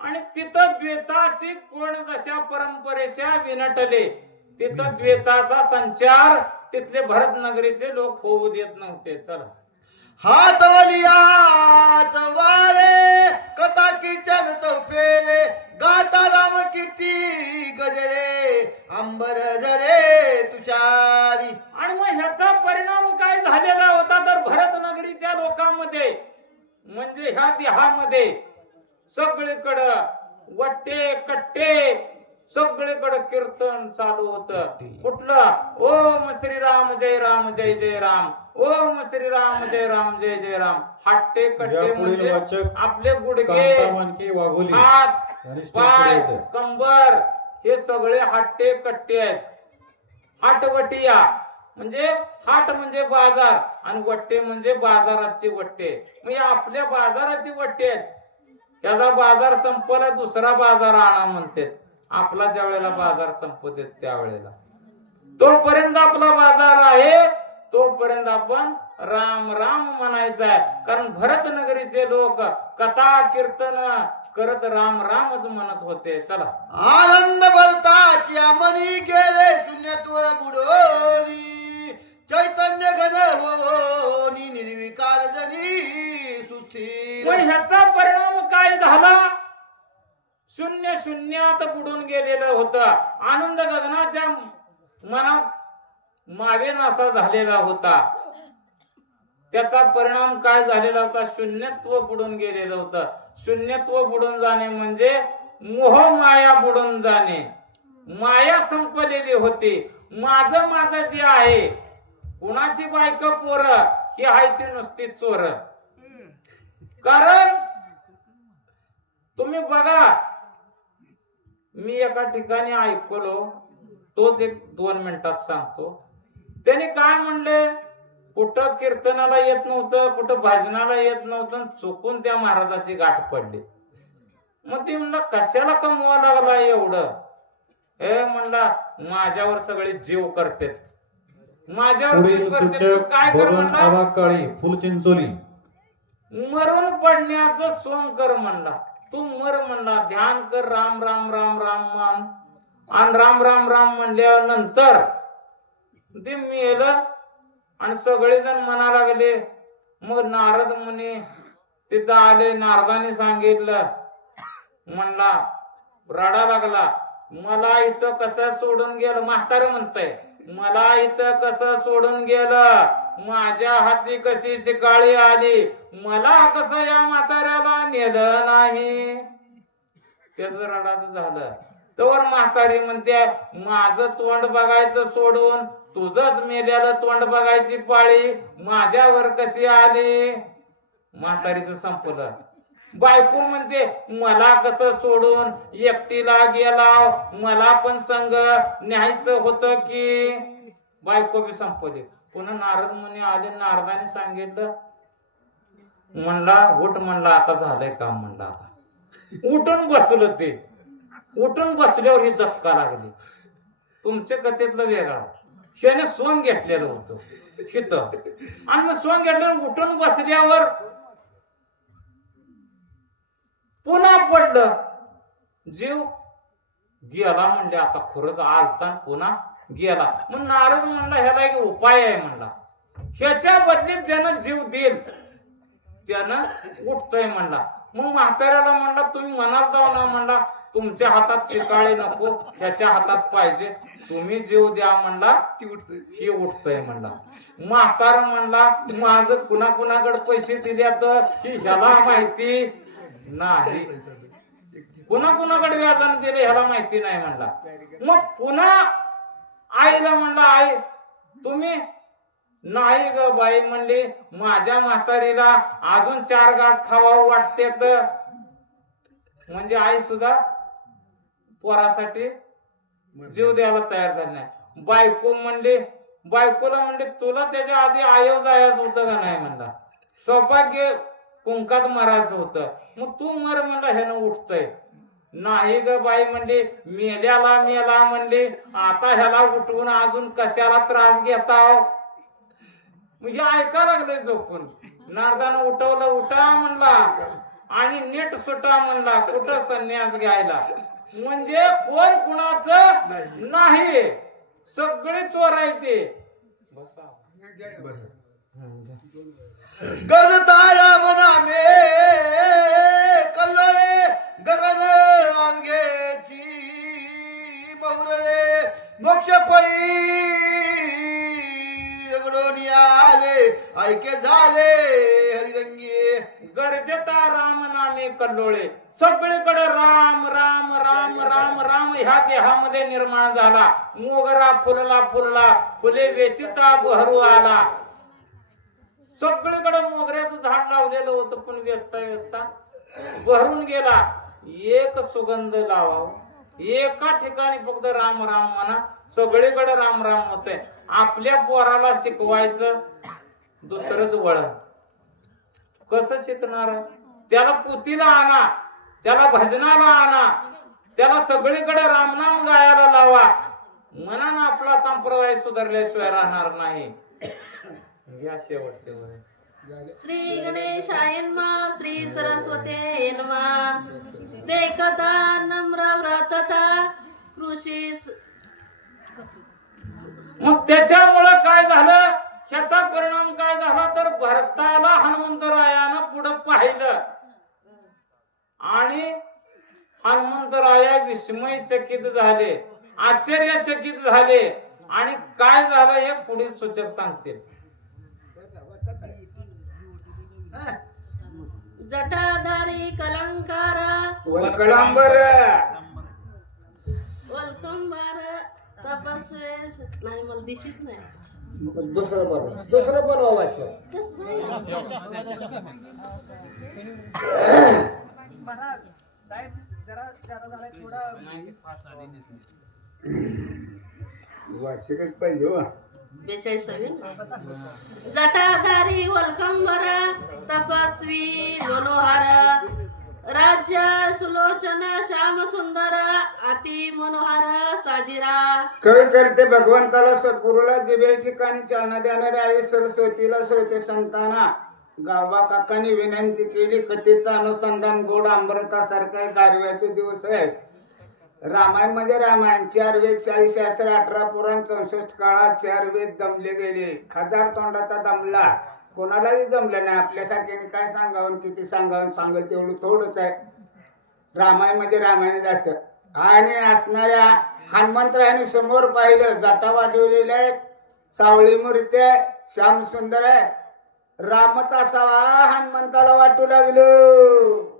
आणि तिथं द्वेताची कोण दशा परंपरेच्या विनटले. तिथं द्वेताचा संचार तिथले भरत नगरीचे लोक होऊ देत नव्हते. चला, हातवलियाच वारे कथा कीर्तन चौफेरे गाता राम कीर्ती गजरे अंबर जरे तुषारी. आणि मग ह्याचा परिणाम काय झालेला होता तर भरत नगरीच्या लोकांमध्ये, म्हणजे ह्या देहामध्ये सगळीकडं वट्टे कट्टे सगळीकडे कीर्तन चालू होतं. कुठलं? ओम श्रीराम जय राम जय जय राम, ओम श्रीराम जय राम जय जय राम. हट्टे कट्टे म्हणजे आपले गुडघे, हात, पाय, कंबर हे सगळे हट्टे कट्टे आहेत. हाटवटिया म्हणजे हाट म्हणजे बाजार आणि वट्टे म्हणजे बाजाराचे वट्टे. म्हणजे आपल्या बाजाराची वट्टे आहेत. याचा बाजार संपला, दुसरा बाजार आणा म्हणते. आपला ज्या वेळेला बाजार संपते त्यावेळेला, तोपर्यंत आपला बाजार आहे, तोपर्यंत आपण राम राम म्हणायचं आहे. कारण भरत नगरीचे लोक कथा कीर्तन करत राम रामच म्हणत होते. चला, आनंद भरताची मनी गेले शून्यत्व बुडोनी चैतन्य घन होनी निर्विकार जनी सुस्थिर. मग ह्याचा परिणाम काय झाला? शून्य शून्यात बुडून गेलेलं होतं. आनंद गगनाच्या मनात मावेनासा झालेला होता. त्याचा परिणाम काय झालेला होता? शून्यत्व बुडून गेलेलं होतं. शून्यत्व बुडून जाणे म्हणजे मोह माया बुडून जाणे. माया संपलेली होती. माझं माझं जे आहे, कुणाची बायको पोरं ही आहे ती नुसती चोर. कारण तुम्ही बघा, मी एका ठिकाणी ऐकलो, तोच एक 2 मिनिटात सांगतो. त्याने काय म्हणले, कुठं कीर्तनाला येत नव्हतं, कुठं भजनाला येत नव्हतं, चुकून त्या महाराजाची गाठ पडली. मग ती म्हणला, कशाला कमवा लागला एवढं? हे म्हणला, माझ्यावर सगळे जीव करतात, माझ्यावर जीव करतात. काय कर म्हणला? फुलचिंचोली मरून पडण्याचं सोंग कर म्हणला. तू मर म्हणला, ध्यान कर, राम राम राम राम मान, आणि राम राम राम म्हणल्यावर नंतर ते मेलं. आणि सगळेजण म्हणा लागले. मग नारद मुनी तिथं आले. नारदाने सांगितलं, म्हणला, रडा लागला, मला इथं कसं सोडून गेलं. म्हातारं म्हणतंय, मला इथं कसं सोडून गेलं, माझ्या हाती कशी शिकाळी आली, मला कसं या म्हाताऱ्याला नेलं नाही. त्याच रडाचं झालं. तर म्हातारी म्हणते, माझं तोंड बघायचं सोडून तुझंच मेल्याला तोंड बघायची पाळी माझ्यावर कशी आली. म्हातारीचं संपलं. बायको म्हणते, मला कसं सोडून एकटीला गेला, मला पण संग न्यायचं होतं की. बायको बी संपली. पुन्हा नारद मुनी आले. नारदाने सांगितलं, म्हणला, उठ म्हणला, आता झालंय काम म्हणला. आता उठून बसलं. ते उठून बसल्यावर ही दचका लागली. तुमच्या कथेतलं वेगळा. त्याने सोंग घेतलेलं होतं हिथं. आणि मग सोंग घेतल्यावर उठून बसल्यावर पुन्हा पडलं. जीव गेला म्हणले, आता खरंच आलता आणि पुन्हा गेला. मग नारद म्हणला ह्याला एक उपाय आहे म्हणला, ह्याच्या बदलीत ज्यानं जीव देईल त्यानं उठतोय म्हणला. मग म्हाताऱ्याला म्हणला तुम्ही मनात जाऊ ना म्हणला, तुमच्या हातात शिकाळे नको, ह्याच्या हातात पाहिजे, तुम्ही जीव द्या म्हणला, हे उठतोय म्हणला. म्हातारा म्हणला माझं कुणाकुणाकडे पैसे दिले तर ही ह्याला माहिती नाही, कुणाकुणाकडे व्याजाने दिले ह्याला माहिती नाही म्हणला. मग पुन्हा आईला म्हणला आई तुम्ही, नाही ग बाई म्हणली, माझ्या म्हातारीला अजून 4 घास खावावं वाटते तर. म्हणजे आई सुद्धा पोरासाठी जीव द्यायला तयार झाली नाही. बायको म्हणली, बायकोला म्हणले तुला त्याच्या आधी आयव जायचं होतं का नाही म्हणला, सौभाग्य कुंकात मरायचं होतं, मग तू मर म्हणला, ह्यानं उठतोय. नाही ग बाई म्हणली, मेल्याला मेला म्हणली, आता ह्याला उठवून अजून कशाला त्रास घेताव. म्हणजे ऐका लागले झोपून. नारदानं उठवलं, उठा म्हणला आणि नीट सुटा म्हणला, कुठं संन्यास घ्यायला. म्हणजे कोण कुणाचं नाही, सगळे चोर आहे ते. गर्जता राम नामे कल्लोळे गगन अंगेची मौररे मोक्ष पळी रगडोनी आले ऐके झाले हरिरंगी. गरजता राम नामे कल्लोळे, सगळीकडे राम राम राम राम राम ह्या देहामध्ये निर्माण झाला. मोगरा फुलला फुलला, फुले वेचिता बहरू आला. सगळीकडे मोगऱ्याचं झाड लावलेलं होतं, पण वेचता वेचता बहरून गेला. एक सुगंध लावाव, एका ठिकाणी फक्त राम राम म्हणा, सगळीकडे राम राम होते. आपल्या पोराला शिकवायचं दुसरंच वळण, कसं शिकणार आहे? त्याला पुतीला आणा, त्याला भजनाला आणा, त्याला सगळीकडे रामनाम गायला लावा. मनानं आपला संप्रदाय सुधारल्याशिवाय राहणार नाही. या शेवटचे वय. श्री गणेशाय नमः, श्री सरस्वते नमः. देखता नम्र व्रतता कृषी. मग त्याच्यामुळं काय झालं, ह्याचा परिणाम काय झाला तर भरताला हनुमंतरायानं पुढं पाहिलं आणि हनुमंतराया विस्मयचकित झाले, आश्चर्यचकित झाले. आणि काय झालं हे पुढील सूचक सांगतील. जटाधारी कलंकार वल्कळांबर वल्कंबार तपस्वे. नाही मला दिशीच नाही. दुसरं बनवायचं. वार्षिकच पाहिजे हो. 42. जटाधारी वल्कंबर तपस्वी मनोहर राज्य सुलोचन श्याम सुंदर अति मनोहर साजिरा. कवी करते भगवंताला सद्गुरूला जिबे ठिकाणी चालना देणारे आई सरस्वतीला श्रोते संतांना गावा काकांनी विनंती केली. कथेचं अनुसंधान गोड अमृतासारखा गारव्याचे दिवस आहे. रामायण म्हणजे रामायण 4 वेद 40 शास्त्र 18 पुराण 64 काळात 4 वेद दमले गेले. 1000 तोंडाचा दमला, कोणालाही जमलं नाही. आपल्यासारख्याने काय सांगावं, किती सांगावं, सांगत तेवढं थोडंच आहे. रामायण म्हणजे रामायण जास्त. आणि असणाऱ्या हनुमंतरायाने समोर पाहिलं, जटा वाढवलेल्या आहेत, सावळी मूर्ती आहे, श्याम सुंदर आहे. रामच असावा हनुमंताला वाटू लागलं.